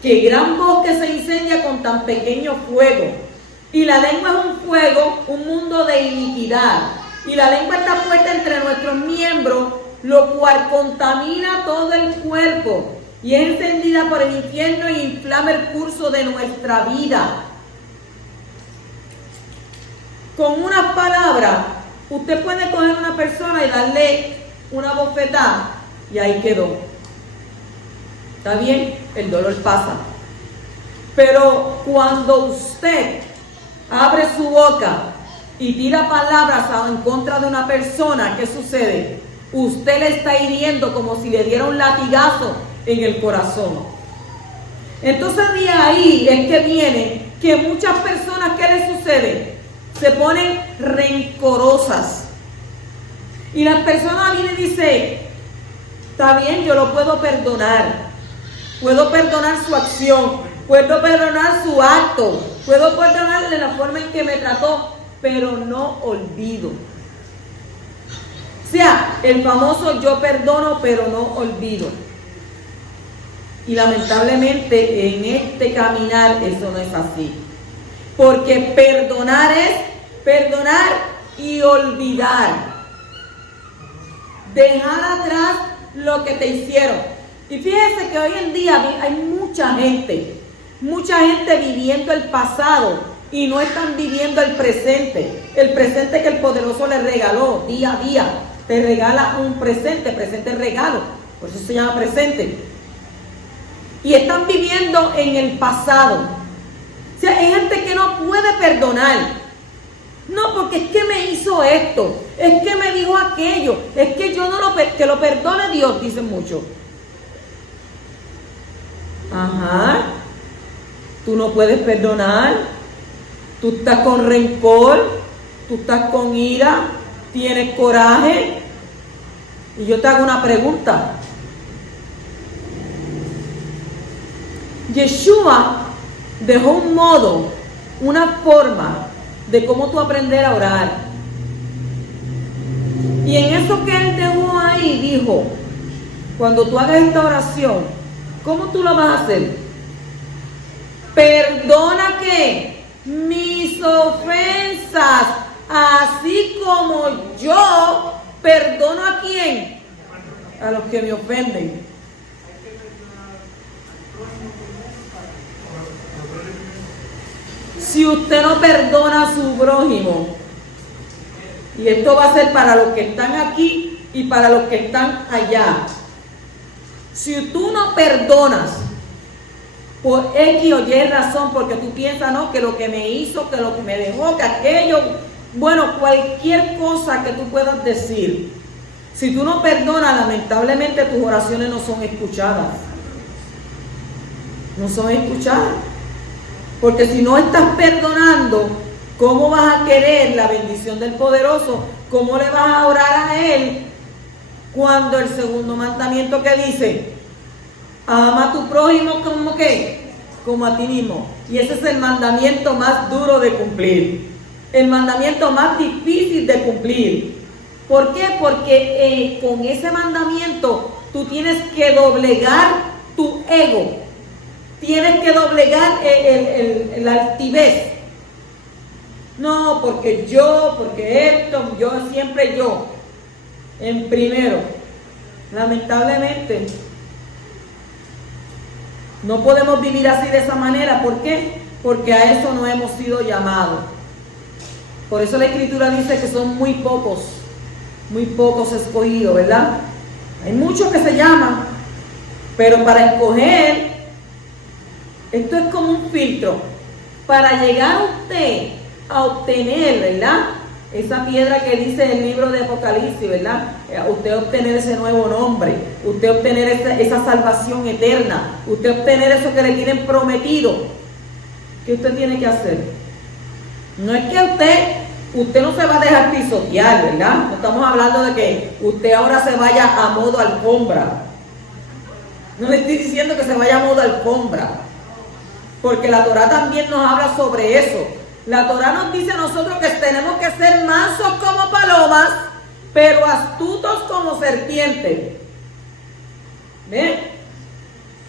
que gran bosque se incendia con tan pequeño fuego. Y la lengua es un fuego, un mundo de iniquidad. Y la lengua está puesta entre nuestros miembros, lo cual contamina todo el cuerpo y es encendida por el infierno y inflama el curso de nuestra vida. Con unas palabras, usted puede coger a una persona y darle una bofetada y ahí quedó. ¿Está bien? El dolor pasa. Pero cuando usted abre su boca y tira palabras en contra de una persona, ¿qué sucede? Usted le está hiriendo como si le diera un latigazo en el corazón. Entonces de ahí es que viene que muchas personas, ¿qué les sucede? Se ponen rencorosas. Y la persona viene y dice, está bien, yo lo puedo perdonar. Puedo perdonar su acción, puedo perdonar su acto, puedo perdonarle la forma en que me trató, pero no olvido. O sea, el famoso yo perdono, pero no olvido. Y lamentablemente en este caminar eso no es así. Porque perdonar es perdonar y olvidar. Dejar atrás lo que te hicieron. Y fíjense que hoy en día hay mucha gente viviendo el pasado y no están viviendo el presente que el poderoso les regaló día a día. Te regala un presente regalo, por eso se llama presente. Y están viviendo en el pasado. O sea, hay gente que no puede perdonar. No, porque es que me hizo esto, es que me dijo aquello, es que yo no que lo perdone Dios, dicen muchos. Ajá, tú no puedes perdonar, tú estás con rencor, tú estás con ira, tienes coraje. Y yo te hago una pregunta. Yeshua dejó un modo, una forma de cómo tú aprender a orar. Y en eso que él dejó ahí, dijo, cuando tú hagas esta oración, ¿cómo tú lo vas a hacer? Perdona que mis ofensas, así como yo perdono a quién, a los que me ofenden. Si usted no perdona a su prójimo, y esto va a ser para los que están aquí y para los que están allá. Si tú no perdonas por X o Y razón, porque tú piensas, no, que lo que me hizo, que lo que me dejó, que aquello, bueno, cualquier cosa que tú puedas decir, si tú no perdonas, lamentablemente tus oraciones no son escuchadas. No son escuchadas. Porque si no estás perdonando, ¿cómo vas a querer la bendición del poderoso? ¿Cómo le vas a orar a él cuando el segundo mandamiento que dice, ama a tu prójimo como qué? Como a ti mismo? Y ese es el mandamiento más duro de cumplir, el mandamiento más difícil de cumplir. ¿Por qué? Porque con ese mandamiento tú tienes que doblegar tu ego, tienes que doblegar el altivez. No, porque esto, yo siempre yo, en primero. Lamentablemente, no podemos vivir así de esa manera. ¿Por qué? Porque a eso no hemos sido llamados. Por eso la Escritura dice que son muy pocos escogidos, ¿verdad? Hay muchos que se llaman, pero para escoger, esto es como un filtro. Para llegar a usted a obtener, ¿verdad? Esa piedra que dice el libro de Apocalipsis, ¿verdad? Usted obtener ese nuevo nombre, usted obtener esa salvación eterna, usted obtener eso que le tienen prometido. ¿Qué usted tiene que hacer? No es que usted no se va a dejar pisotear, ¿verdad? No estamos hablando de que usted ahora se vaya a modo alfombra. No le estoy diciendo que se vaya a modo alfombra, porque la Torá también nos habla sobre eso. La Torá nos dice a nosotros que tenemos que ser mansos como palomas, pero astutos como serpientes. ¿Ven?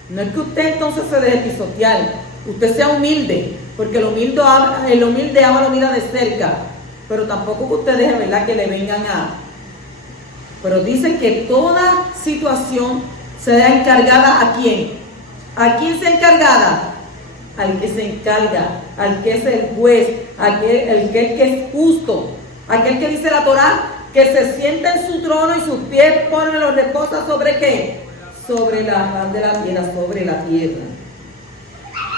No es que usted entonces se deje pisotear, usted sea humilde, porque el humilde ama lo mira de cerca, pero tampoco que usted deje, ¿verdad?, que le vengan Pero dice que toda situación se da encargada ¿a quién? ¿A quién se encargada? Al que se encarga, al que es el juez, aquel que es justo, aquel que dice la Torá, que se sienta en su trono y sus pies ponen los reposa sobre ¿qué? Sobre la faz de la tierra, sobre la tierra.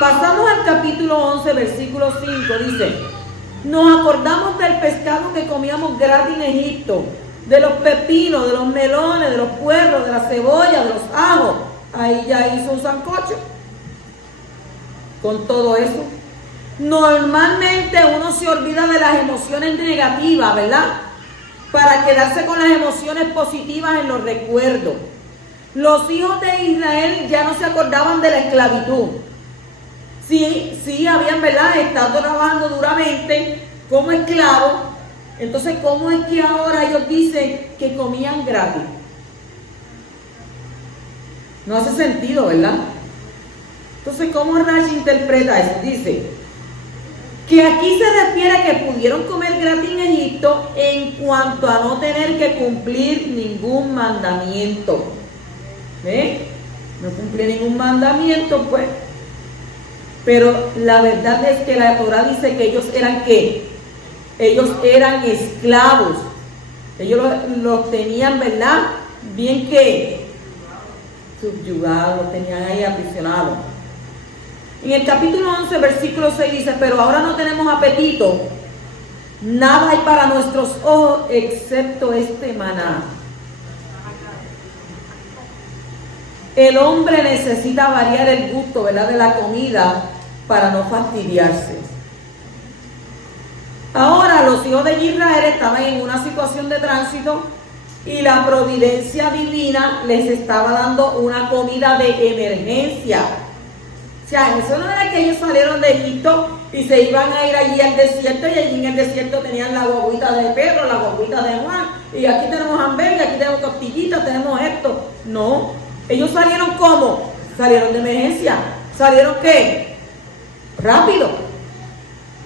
Pasamos al capítulo 11, versículo 5, dice: nos acordamos del pescado que comíamos gratis en Egipto, de los pepinos, de los melones, de los puerros, de la cebolla, de los ajos. Ahí ya hizo un sancocho con todo eso. Normalmente uno se olvida de las emociones negativas, ¿verdad? Para quedarse con las emociones positivas en los recuerdos. Los hijos de Israel ya no se acordaban de la esclavitud. Sí, habían, ¿verdad?, estado trabajando duramente como esclavos. Entonces, ¿cómo es que ahora ellos dicen que comían gratis? No hace sentido, ¿verdad? Entonces, ¿cómo Rashi interpreta eso? Dice que aquí se refiere a que pudieron comer gratis en Egipto en cuanto a no tener que cumplir ningún mandamiento. No cumplía ningún mandamiento, pues. Pero la verdad es que la Torá dice que ellos eran ¿qué? Ellos eran esclavos. Ellos los tenían, ¿verdad? Bien que subyugados, los tenían ahí aprisionados. En el capítulo 11, versículo 6 dice: pero ahora no tenemos apetito, nada hay para nuestros ojos excepto este maná. El hombre necesita variar el gusto, ¿verdad?, de la comida para no fastidiarse. Ahora los hijos de Israel estaban en una situación de tránsito y la providencia divina les estaba dando una comida de emergencia. O sea, eso no era que ellos salieron de Egipto y se iban a ir allí al desierto, y allí en el desierto tenían la guaguita de Pedro, la guaguita de Juan, y aquí tenemos hamburguesas, aquí tenemos costillitas, tenemos esto. No, ellos salieron ¿cómo? Salieron de emergencia. ¿Salieron qué? Rápido.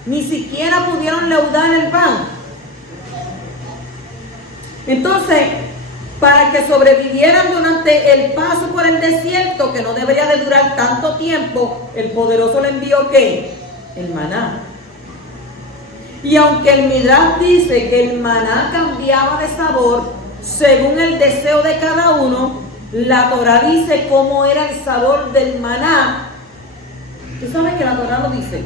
Ni siquiera pudieron leudar el pan. Entonces, para que sobrevivieran durante el paso por el desierto, que no debería de durar tanto tiempo, el poderoso le envió ¿qué? El maná. Y aunque el Midrash dice que el maná cambiaba de sabor según el deseo de cada uno, la Torá dice cómo era el sabor del maná. ¿Tú sabes que la Torá lo dice?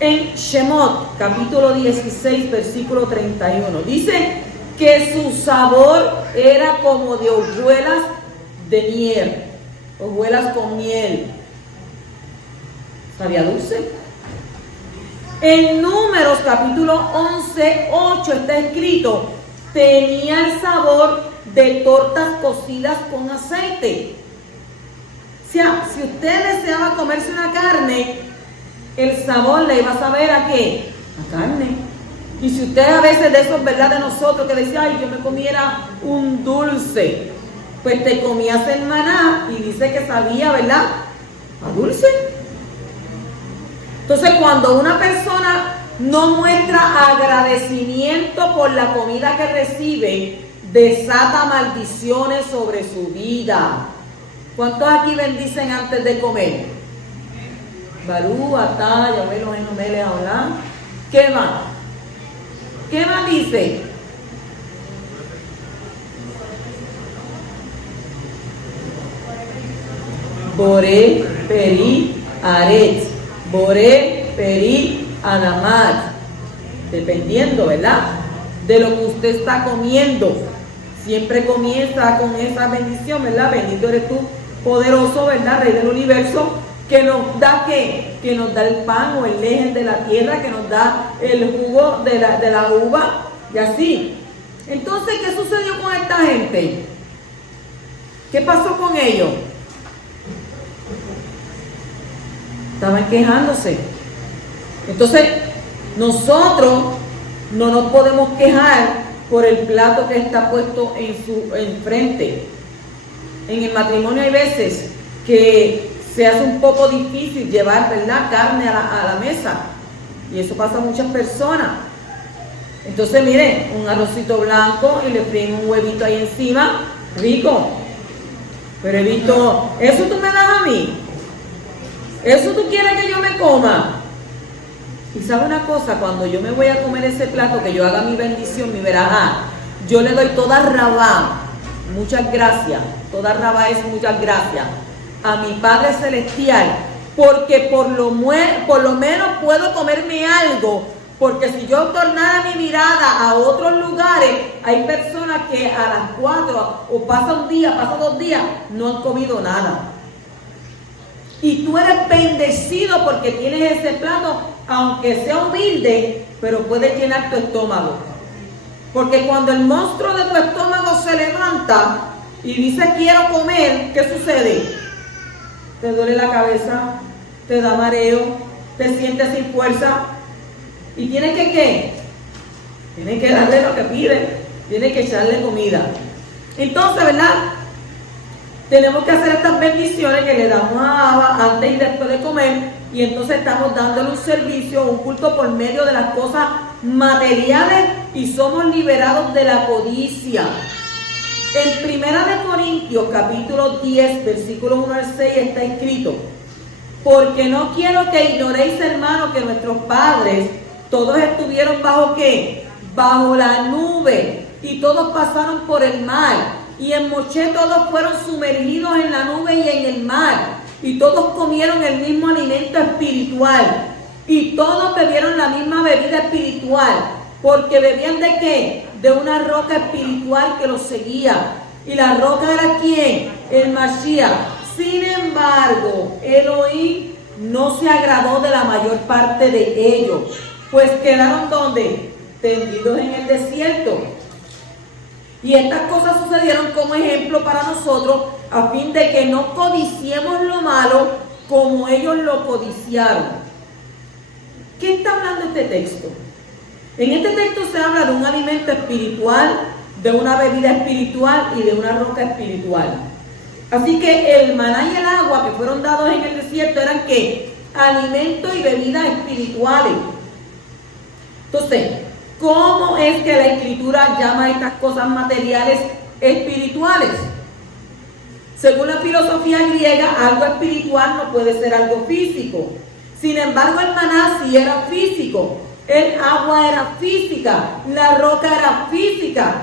En Shemot, capítulo 16, versículo 31, dice que su sabor era como de hojuelas de miel, hojuelas con miel. ¿Sabía dulce? En Números, capítulo 11, 8, está escrito: tenía el sabor de tortas cocidas con aceite. O sea, si usted deseaba comerse una carne, el sabor le iba a saber ¿a qué? A carne. Y si usted a veces de esos, ¿verdad?, de nosotros que decía: ay, yo me comiera un dulce, pues te comías el maná y dice que sabía, ¿verdad?, a dulce. Entonces, cuando una persona no muestra agradecimiento por la comida que recibe, desata maldiciones sobre su vida. ¿Cuántos aquí bendicen antes de comer? Barú, Atá, Yahweh, Mele, Aolá. ¿Qué más? ¿Qué más dice? Boré, Peri, Aret. Boré, Peri, Anamat. Dependiendo, ¿verdad?, de lo que usted está comiendo. Siempre comienza con esa bendición, ¿verdad? Bendito eres tú, poderoso, ¿verdad?, Rey del universo, que nos da ¿qué? Que nos da el pan o el leche de la tierra, que nos da el jugo de la uva, y así. Entonces, ¿qué sucedió con esta gente? ¿Qué pasó con ellos? Estaban quejándose. Entonces, nosotros no nos podemos quejar por el plato que está puesto en frente. En el matrimonio hay veces que se hace un poco difícil llevar, ¿verdad?, carne a la mesa. Y eso pasa a muchas personas. Entonces, miren, un arrocito blanco y le fríen un huevito ahí encima, rico. Pero he visto, ¿eso tú me das a mí? ¿Eso tú quieres que yo me coma? Y sabe una cosa, cuando yo me voy a comer ese plato, que yo haga mi bendición, mi verajá, yo le doy toda rabá, muchas gracias, toda rabá es muchas gracias, a mi Padre Celestial, porque por lo menos puedo comerme algo, porque si yo tornara mi mirada a otros lugares, hay personas que a las 4 o pasa un día, pasa 2 días, no han comido nada. Y tú eres bendecido porque tienes ese plato, aunque sea humilde, pero puedes llenar tu estómago. Porque cuando el monstruo de tu estómago se levanta y dice quiero comer, ¿qué sucede? Te duele la cabeza, te da mareo, te sientes sin fuerza. ¿Y tienes que qué? Tienes que darle lo que pide, tienes que echarle comida. Entonces, ¿verdad? Tenemos que hacer estas bendiciones que le damos a Abba antes y después de comer, y entonces estamos dándole un servicio, un culto por medio de las cosas materiales y somos liberados de la codicia. En 1 Corintios capítulo 10, versículo 1 al 6 está escrito: porque no quiero que ignoréis, hermanos, que nuestros padres todos estuvieron bajo ¿qué? Bajo la nube, y todos pasaron por el mar. Y en Moshe todos fueron sumergidos en la nube y en el mar. Y todos comieron el mismo alimento espiritual. Y todos bebieron la misma bebida espiritual. Porque bebían ¿de qué? De una roca espiritual que los seguía. ¿Y la roca era quién? El Mashiach. Sin embargo, Elohim no se agradó de la mayor parte de ellos. Pues quedaron ¿dónde? Tendidos en el desierto. Y estas cosas sucedieron como ejemplo para nosotros, a fin de que no codiciemos lo malo como ellos lo codiciaron. ¿Qué está hablando este texto? En este texto se habla de un alimento espiritual, de una bebida espiritual y de una roca espiritual. Así que el maná y el agua que fueron dados en el desierto eran ¿qué? Alimento y bebidas espirituales. Entonces, ¿cómo es que la Escritura llama a estas cosas materiales espirituales? Según la filosofía griega, algo espiritual no puede ser algo físico. Sin embargo, el maná sí era físico, el agua era física, la roca era física.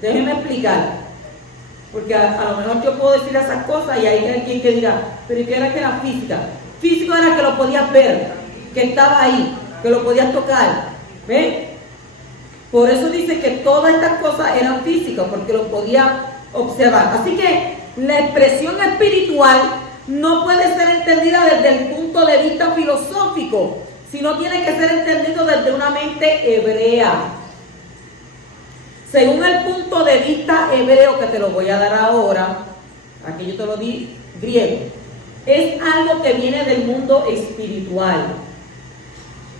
Déjenme explicar, porque a lo mejor yo puedo decir esas cosas y hay alguien que dirá, pero ¿qué era que era física? Físico era que lo podías ver, que estaba ahí, que lo podías tocar. ¿Ven? Por eso dice que todas estas cosas eran físicas, porque lo podía observar. Así que la expresión espiritual no puede ser entendida desde el punto de vista filosófico, sino tiene que ser entendido desde una mente hebrea. Según el punto de vista hebreo, que te lo voy a dar ahora, aquí yo te lo di griego, es algo que viene del mundo espiritual,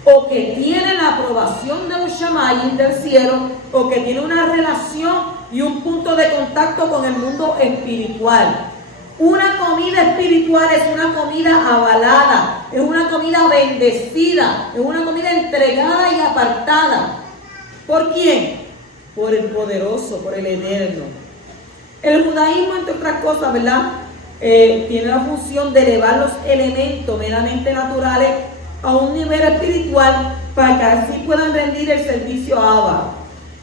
o que tiene la aprobación de un shamayim del cielo, o que tiene una relación y un punto de contacto con el mundo espiritual. Una comida espiritual es una comida avalada, es una comida bendecida, es una comida entregada y apartada. ¿Por quién? Por el poderoso, por el eterno. El judaísmo, entre otras cosas, ¿verdad? Tiene la función de elevar los elementos meramente naturales a un nivel espiritual para que así puedan rendir el servicio a Abba.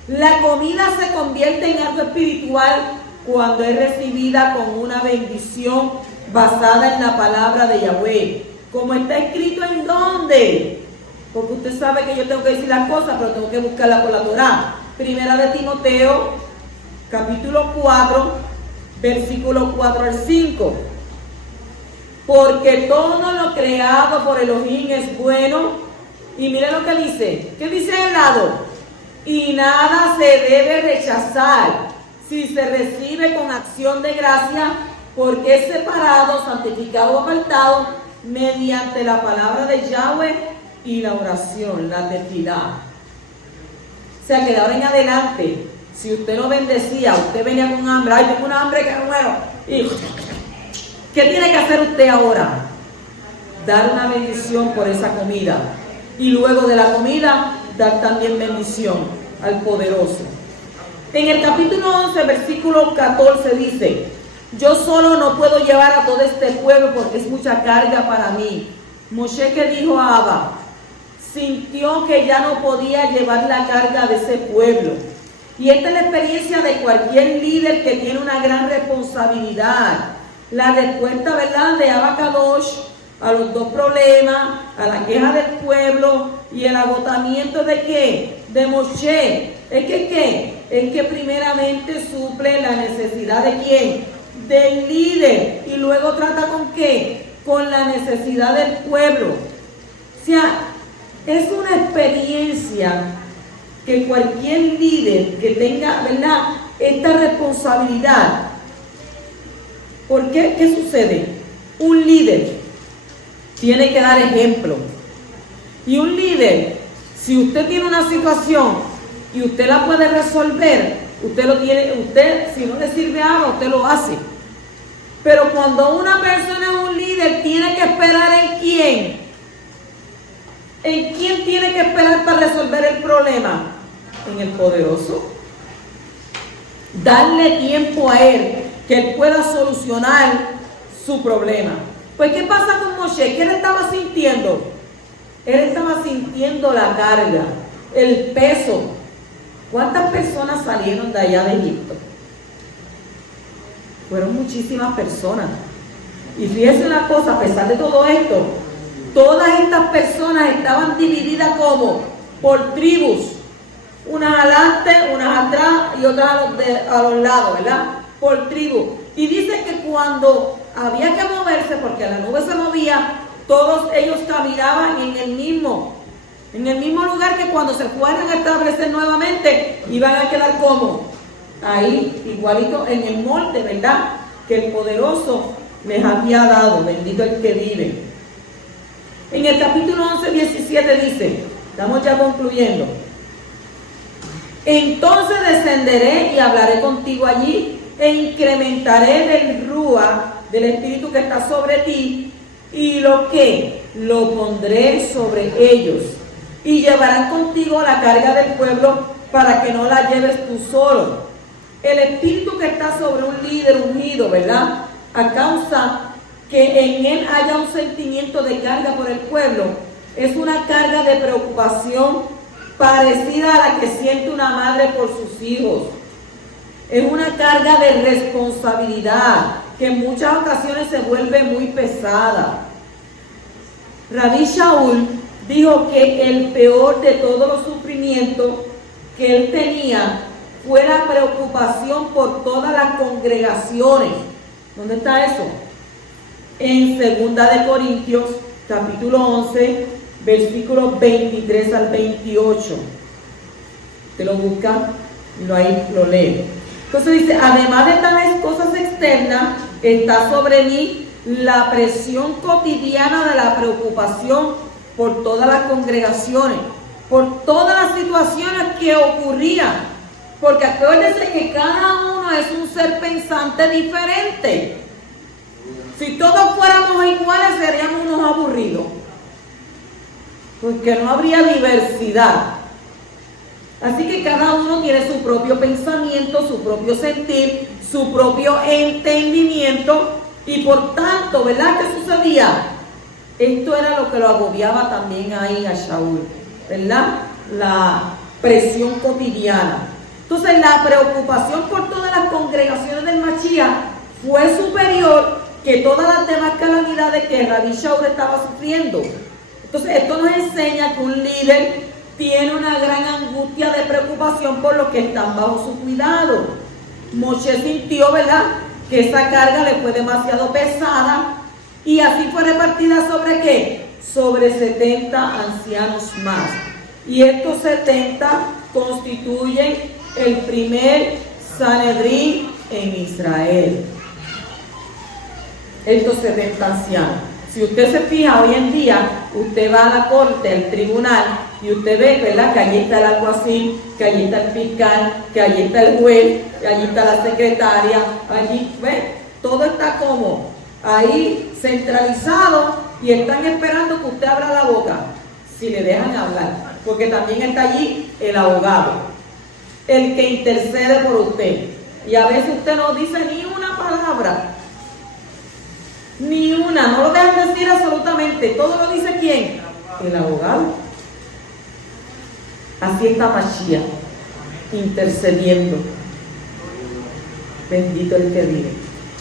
La comida se convierte en algo espiritual cuando es recibida con una bendición basada en la palabra de Yahweh. Como está escrito en dónde. Porque usted sabe que yo tengo que decir las cosas, pero tengo que buscarla por la Torá. Primera de Timoteo, capítulo 4, versículo 4 al 5. Porque todo lo creado por Elohim es bueno. Y miren lo que dice. ¿Qué dice al lado? Y nada se debe rechazar si se recibe con acción de gracia, porque es separado, santificado o apartado mediante la palabra de Yahweh y la oración, la tefilá. O sea que de ahora en adelante, si usted no bendecía, usted venía con hambre, ay, tengo un hambre que no muero. Y ¿qué tiene que hacer usted ahora? Dar una bendición por esa comida. Y luego de la comida, dar también bendición al poderoso. En el capítulo 11, versículo 14 dice: yo solo no puedo llevar a todo este pueblo porque es mucha carga para mí. Moshe, que dijo a Abba, sintió que ya no podía llevar la carga de ese pueblo. Y esta es la experiencia de cualquier líder que tiene una gran responsabilidad. La respuesta, ¿verdad?, de Abba Kadosh a los dos problemas, a la queja del pueblo y el agotamiento de ¿qué? De Moshe. Es que ¿qué? Es que primeramente suple la necesidad de ¿quién? Del líder. Y luego trata con ¿qué? Con la necesidad del pueblo. O sea, es una experiencia que cualquier líder que tenga, ¿verdad?, esta responsabilidad. ¿Por qué? ¿Qué sucede? Un líder tiene que dar ejemplo. Y un líder, si usted tiene una situación y usted la puede resolver, usted si no le sirve algo, usted lo hace. Pero cuando una persona es un líder, tiene que esperar en quién. ¿En quién tiene que esperar para resolver el problema? En el poderoso. Darle tiempo a él, que él pueda solucionar su problema. Pues ¿qué pasa con Moshe? ¿Qué él estaba sintiendo? Él estaba sintiendo la carga, el peso. ¿Cuántas personas salieron de allá de Egipto? Fueron muchísimas personas. Y fíjense una cosa, a pesar de todo esto, todas estas personas estaban divididas como por tribus. Unas adelante, unas atrás y otras a los lados, ¿verdad? Por tribu. Y dice que cuando había que moverse, porque la nube se movía, todos ellos caminaban en el mismo lugar, que cuando se fueran a establecer nuevamente, iban a quedar como ahí, igualito en el molde, ¿verdad?, que el poderoso les había dado. Bendito el que vive. En el capítulo 11, 17 dice, estamos ya concluyendo: entonces descenderé y hablaré contigo allí, e incrementaré del Rúa, del Espíritu que está sobre ti, y lo pondré sobre ellos, y llevarán contigo la carga del pueblo para que no la lleves tú solo. El Espíritu que está sobre un líder ungido, ¿verdad?, a causa que en él haya un sentimiento de carga por el pueblo, es una carga de preocupación parecida a la que siente una madre por sus hijos. Es una carga de responsabilidad que en muchas ocasiones se vuelve muy pesada. Rabí Shaul dijo que el peor de todos los sufrimientos que él tenía fue la preocupación por todas las congregaciones. ¿Dónde está eso? En 2 de Corintios, capítulo 11, versículos 23 al 28. Te lo busca y ahí lo lee. Entonces dice: además de tales cosas externas, está sobre mí la presión cotidiana de la preocupación por todas las congregaciones, por todas las situaciones que ocurrían. Porque acuérdense que cada uno es un ser pensante diferente. Si todos fuéramos iguales, seríamos unos aburridos, porque no habría diversidad. Así que cada uno tiene su propio pensamiento, su propio sentir, su propio entendimiento, y por tanto, ¿verdad?, ¿qué sucedía? Esto era lo que lo agobiaba también ahí a Shaul, ¿verdad? La presión cotidiana. Entonces la preocupación por todas las congregaciones del Mashiach fue superior que todas las demás calamidades que Rabí Shaul estaba sufriendo. Entonces esto nos enseña que un líder tiene una gran angustia de preocupación por los que están bajo su cuidado. Moshe sintió, ¿verdad?, que esa carga le fue demasiado pesada, y así fue repartida ¿sobre qué? Sobre 70 ancianos más. Y estos 70 constituyen el primer Sanedrín en Israel. Estos 70 ancianos. Si usted se fija, hoy en día, usted va a la corte, al tribunal, y usted ve, ¿verdad?, que allí está el alguacil, que allí está el fiscal, que allí está el juez, que allí está la secretaria, allí, ¿ve? Todo está como ahí centralizado, y están esperando que usted abra la boca, si le dejan hablar. porque también está allí el abogado, el que intercede por usted. Y a veces usted no dice ni una palabra, ni una, no lo dejan decir absolutamente, todo lo dice ¿quién? El abogado. Así está Mashiach, intercediendo. Bendito el que vive.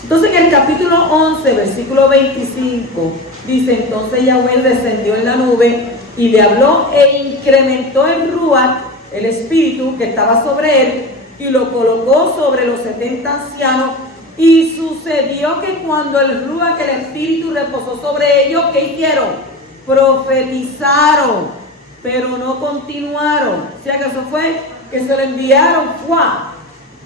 Entonces en el capítulo 11, versículo 25, dice: entonces Yahweh descendió en la nube y le habló e incrementó el Ruach, el espíritu que estaba sobre él, y lo colocó sobre los 70 ancianos. Y sucedió que cuando el Ruach, el espíritu, reposó sobre ellos, ¿qué hicieron? Profetizaron, pero no continuaron. O sea que eso fue que se lo enviaron, ¡fua!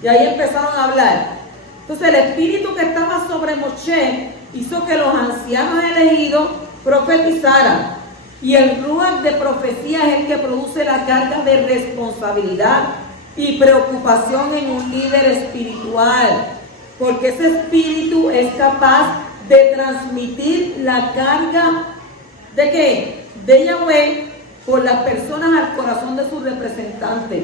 Y ahí empezaron a hablar. Entonces el espíritu que estaba sobre Moshe hizo que los ancianos elegidos profetizaran. Y el Ruach de profecía es el que produce la carga de responsabilidad y preocupación en un líder espiritual. Porque ese espíritu es capaz de transmitir la carga ¿de qué? De Yahweh por las personas al corazón de sus representantes.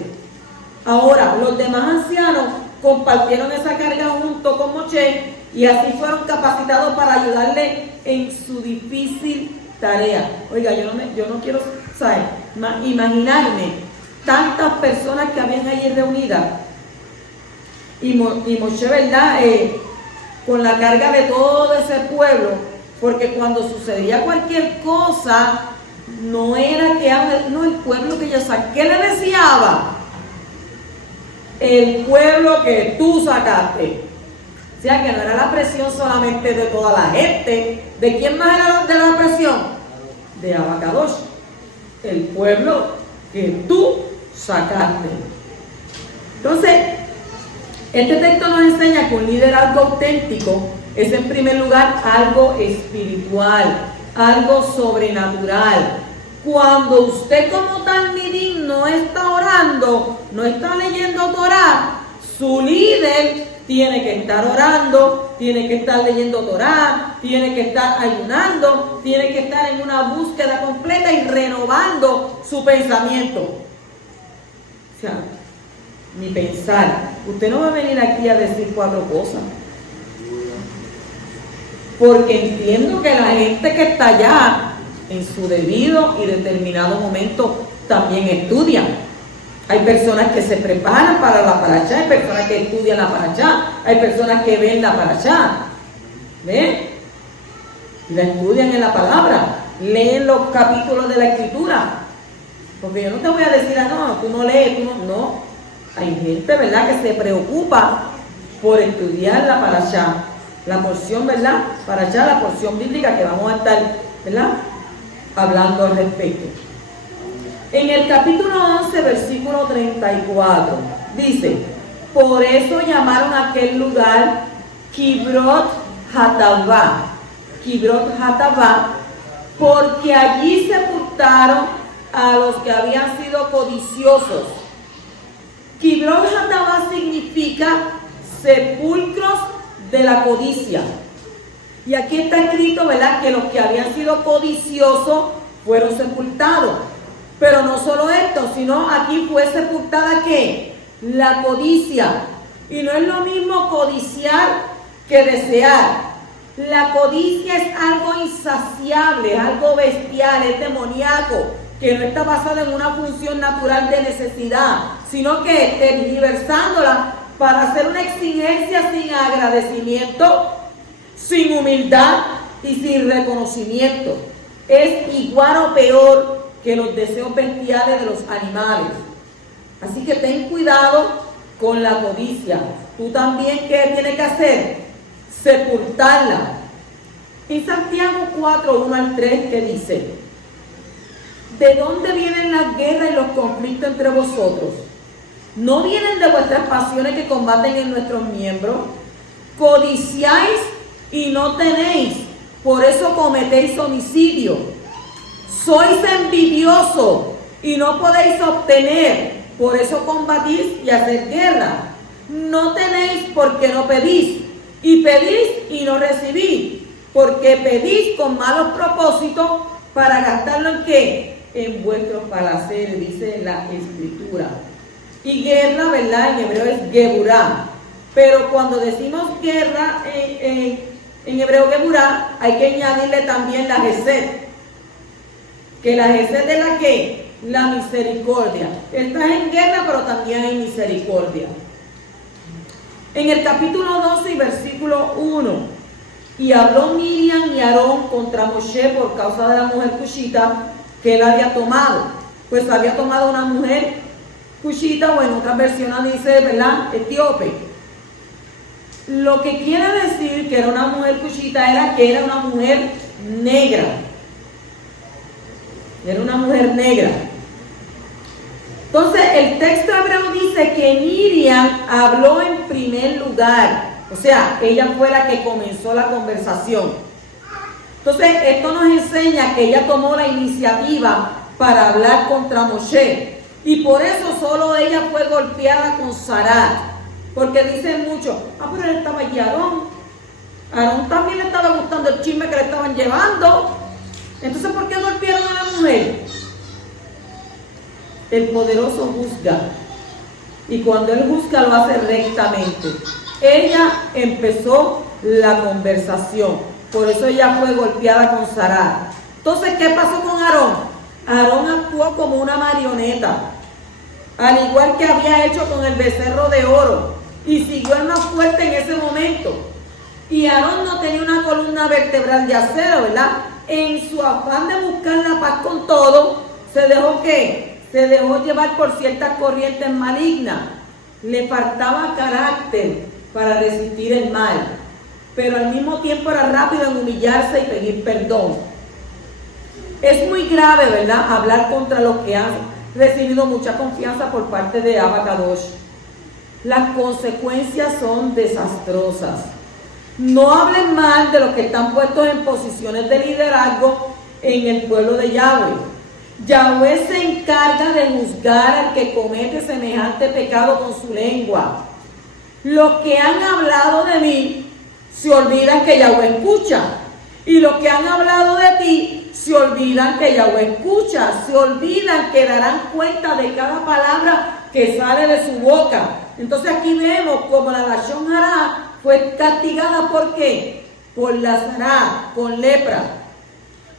Ahora, los demás ancianos compartieron esa carga junto con Moshe y así fueron capacitados para ayudarle en su difícil tarea. Oiga, yo no quiero, ¿sabes?, imaginarme tantas personas que habían allí reunidas. Y Moshe, ¿verdad?, con la carga de todo ese pueblo, porque cuando sucedía cualquier cosa, no era que el pueblo que yo saqué, ¿qué le decía? El pueblo que tú sacaste. O sea que no era la presión solamente de toda la gente. ¿De quién más era de la presión? De Abacadosh. El pueblo que tú sacaste. Entonces, este texto nos enseña que un liderazgo auténtico es en primer lugar algo espiritual, algo sobrenatural. Cuando usted como talmidín no está orando, no está leyendo Torah, su líder tiene que estar orando, tiene que estar leyendo Torah, tiene que estar ayunando, tiene que estar en una búsqueda completa y renovando su pensamiento. O sea, mi pensar. Usted no va a venir aquí a decir 4 cosas. Porque entiendo que la gente que está allá, en su debido y determinado momento, también estudia. Hay personas que se preparan para la parashá, hay personas que estudian la parashá, hay personas que ven la parashá. ¿Ven? Y la estudian en la palabra, leen los capítulos de la escritura. Porque yo no te voy a decir, no, tú no lees, tú no. Hay gente, ¿verdad?, que se preocupa por estudiar la parashá, la porción, ¿verdad?, parashá, la porción bíblica que vamos a estar, ¿verdad?, hablando al respecto. En el capítulo 11, versículo 34, dice: por eso llamaron a aquel lugar Kibrot Hatavá. Kibrot Hatavá, porque allí sepultaron a los que habían sido codiciosos. Kibrot Hatavá significa sepulcros de la codicia. Y aquí está escrito, ¿verdad?, que los que habían sido codiciosos fueron sepultados. Pero no solo esto, sino aquí fue sepultada ¿qué? La codicia. Y no es lo mismo codiciar que desear. La codicia es algo insaciable, algo bestial, es demoníaco, que no está basado en una función natural de necesidad, sino que tergiversándola para hacer una exigencia sin agradecimiento, sin humildad y sin reconocimiento. Es igual o peor que los deseos bestiales de los animales. Así que ten cuidado con la codicia. Tú también, ¿qué tienes que hacer? Sepultarla. En Santiago 4, 1 al 3, que dice: ¿de dónde vienen las guerras y los conflictos entre vosotros? ¿No vienen de vuestras pasiones que combaten en nuestros miembros? Codiciáis y no tenéis, por eso cometéis homicidio. Sois envidiosos y no podéis obtener, por eso combatís y hacéis guerra. No tenéis porque no pedís, y pedís y no recibís, porque pedís con malos propósitos para gastarlo ¿en qué? en vuestros palaceres, dice la Escritura. Y guerra, ¿verdad? En hebreo es geburá. Pero cuando decimos guerra en hebreo geburá, hay que añadirle también la gesed. Que la gesed es la que la misericordia. Estás en guerra, pero también hay misericordia. En el capítulo 12 y versículo 1, y habló Miriam y Aarón contra Moshe por causa de la mujer cushita que él había tomado. Pues había tomado una mujer cushita, o en otras versiones dice, ¿verdad?, etíope. Lo que quiere decir que era una mujer cushita era que era una mujer negra. Era una mujer negra. Entonces el texto hebreo dice que Miriam habló en primer lugar. O sea, ella fue la que comenzó la conversación. Entonces esto nos enseña que ella tomó la iniciativa para hablar contra Moshe. Y por eso solo ella fue golpeada con Sará. Porque dicen muchos, pero él estaba allí Aarón. Aarón también le estaba gustando el chisme que le estaban llevando. Entonces, ¿por qué golpearon a la mujer? El poderoso juzga. Y cuando él juzga, lo hace rectamente. Ella empezó la conversación. Por eso ella fue golpeada con Sará. Entonces, ¿qué pasó con Aarón? Aarón actuó como una marioneta, al igual que había hecho con el becerro de oro, y siguió el más fuerte en ese momento. Y Aarón no tenía una columna vertebral de acero, ¿verdad? En su afán de buscar la paz con todo, se dejó llevar por ciertas corrientes malignas. Le faltaba carácter para resistir el mal, pero al mismo tiempo era rápido en humillarse y pedir perdón. Es muy grave, ¿verdad?, hablar contra los que han recibido mucha confianza por parte de Abba Kadosh. Las consecuencias son desastrosas. No hablen mal de los que están puestos en posiciones de liderazgo en el pueblo de Yahweh. Yahweh se encarga de juzgar al que comete semejante pecado con su lengua. Los que han hablado de mí se olvidan que Yahweh escucha. Y los que han hablado de ti se olvidan que Yahweh escucha. Se olvidan que darán cuenta de cada palabra que sale de su boca. Entonces aquí vemos como la Lashon Hará fue castigada. ¿Por qué? Por la Sará, con lepra.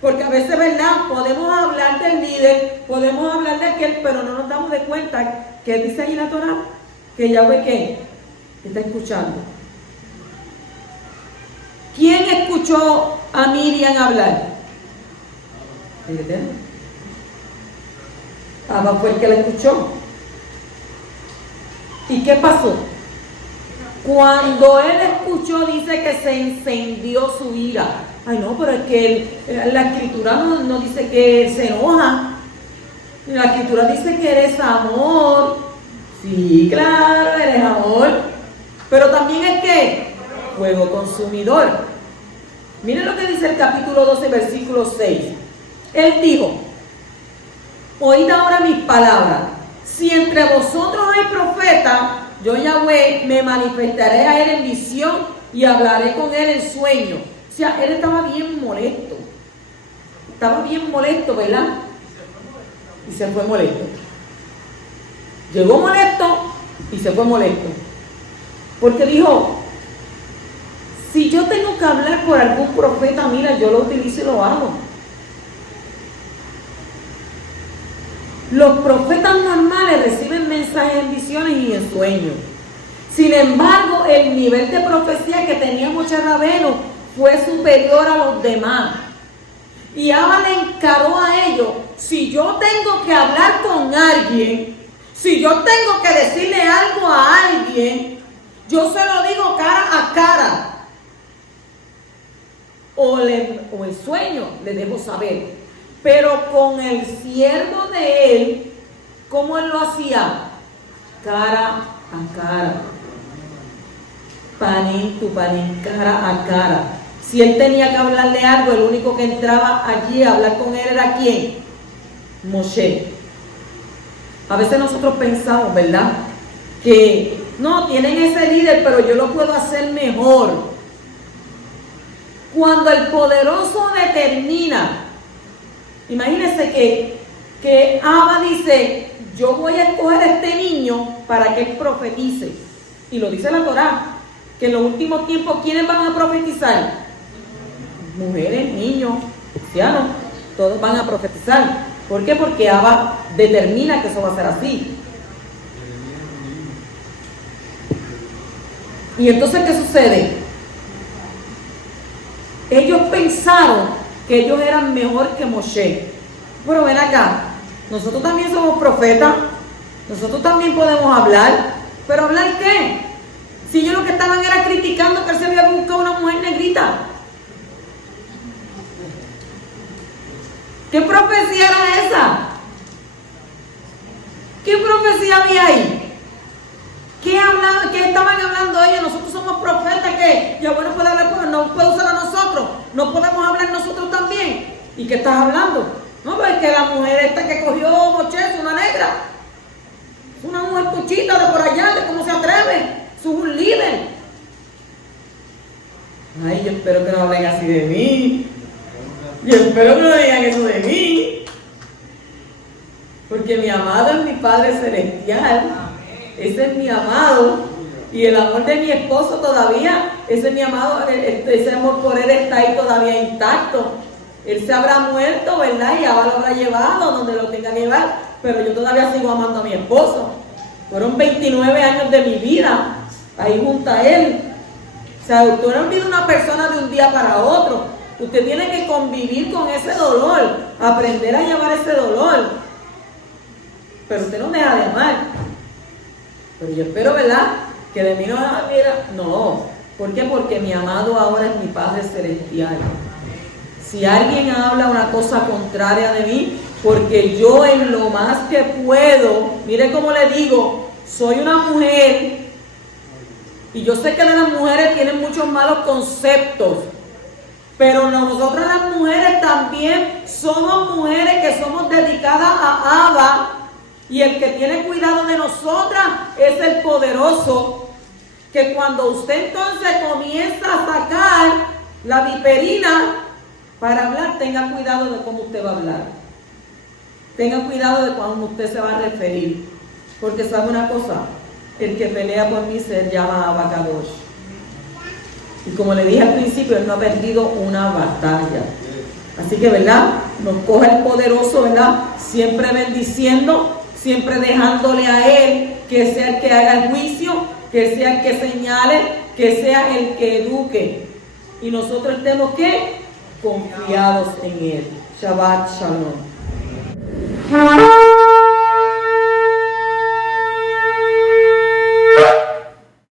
Porque a veces, ¿verdad?, podemos hablar del líder, podemos hablar de aquel, pero no nos damos de cuenta que dice ahí la Torá, que Yahweh ¿qué? Está escuchando. ¿Quién escuchó a Miriam hablar? El Eterno. Abba fue el que la escuchó. ¿Y qué pasó? Cuando él escuchó, dice que se encendió su ira. Ay, no, pero es que la Escritura no dice que él se enoja. La Escritura dice que eres amor. Sí, claro, eres amor. Pero también es que fuego consumidor. Miren lo que dice el capítulo 12, versículo 6. Él dijo: oíd ahora mis palabras. Si entre vosotros hay profeta, yo Yahweh me manifestaré a él en visión y hablaré con él en sueño. O sea, él estaba bien molesto. Estaba bien molesto, ¿verdad? Y se fue molesto. Llegó molesto y se fue molesto. Porque dijo: si yo tengo que hablar por algún profeta, mira, yo lo utilizo y lo hago. Los profetas normales reciben mensajes en visiones y en sueños. Sin embargo, el nivel de profecía que tenía Moshe Rabbeinu fue superior a los demás. Y Abba le encaró a ellos: si yo tengo que hablar con alguien, si yo tengo que decirle algo a alguien, yo se lo digo cara a cara. O el sueño le dejo saber. Pero con el siervo de él, ¿cómo él lo hacía? Cara a cara. Panín tu panín, cara a cara. Si él tenía que hablarle algo, el único que entraba allí a hablar con él era ¿quién? Moshe. A veces nosotros pensamos, ¿verdad?, que no, tienen ese líder, pero yo lo puedo hacer mejor. Cuando el poderoso determina, imagínense que que Abba dice, yo voy a escoger a este niño para que él profetice. Y lo dice la Torá, que en los últimos tiempos, ¿quiénes van a profetizar? Mujeres, niños, ancianos, todos van a profetizar. ¿Por qué? Porque Abba determina que eso va a ser así. Y entonces, ¿qué sucede? Ellos pensaron que ellos eran mejor que Moshe. Pero ven acá, nosotros también somos profetas, nosotros también podemos hablar, pero ¿hablar qué? Si ellos lo que estaban era criticando que él se había buscado una mujer negrita. ¿Qué profecía era esa? ¿Qué profecía había ahí? ¿Qué estaban hablando ellos? Nosotros somos profetas, que ya bueno puede hablar, pero no puede usar a nosotros, no podemos hablar nosotros también. ¿Y qué estás hablando? No, pues es que la mujer esta que cogió Moshe es una negra, es una mujer cuchita de por allá, de cómo se atreve, es un líder. Ay, yo espero que no hablen así de mí. Yo espero que no digan eso de mí. Porque mi amado es mi Padre Celestial. Ese es mi amado. Y el amor de mi esposo todavía, ese es mi amado, ese amor por él está ahí todavía intacto. Él se habrá muerto, ¿verdad? Y ahora lo habrá llevado donde lo tenga que llevar. Pero yo todavía sigo amando a mi esposo. Fueron 29 años de mi vida ahí junto a él. O sea, usted no olvida una persona de un día para otro. Usted tiene que convivir con ese dolor, aprender a llevar ese dolor. Pero usted no deja de amar. Pero yo espero, ¿verdad?, que de mí no mira. No. ¿Por qué? Porque mi amado ahora es mi Padre Celestial. Si alguien habla una cosa contraria de mí, porque yo en lo más que puedo, mire cómo le digo, soy una mujer, y yo sé que las mujeres tienen muchos malos conceptos, pero nosotras las mujeres también somos mujeres que somos dedicadas a Abba, y el que tiene cuidado de nosotras es el poderoso, que cuando usted entonces comienza a sacar la viperina para hablar, tenga cuidado de cómo usted va a hablar. Tenga cuidado de cuando usted se va a referir. Porque sabe una cosa, el que pelea por mí se llama Abba Kadosh. Y como le dije al principio, él no ha perdido una batalla. Así que, ¿verdad?, nos coge el poderoso, ¿verdad?, siempre bendiciendo, siempre dejándole a él que sea el que haga el juicio, que sea el que señale, que sea el que eduque. Y nosotros estemos, ¿qué?, confiados en él. Shabbat Shalom.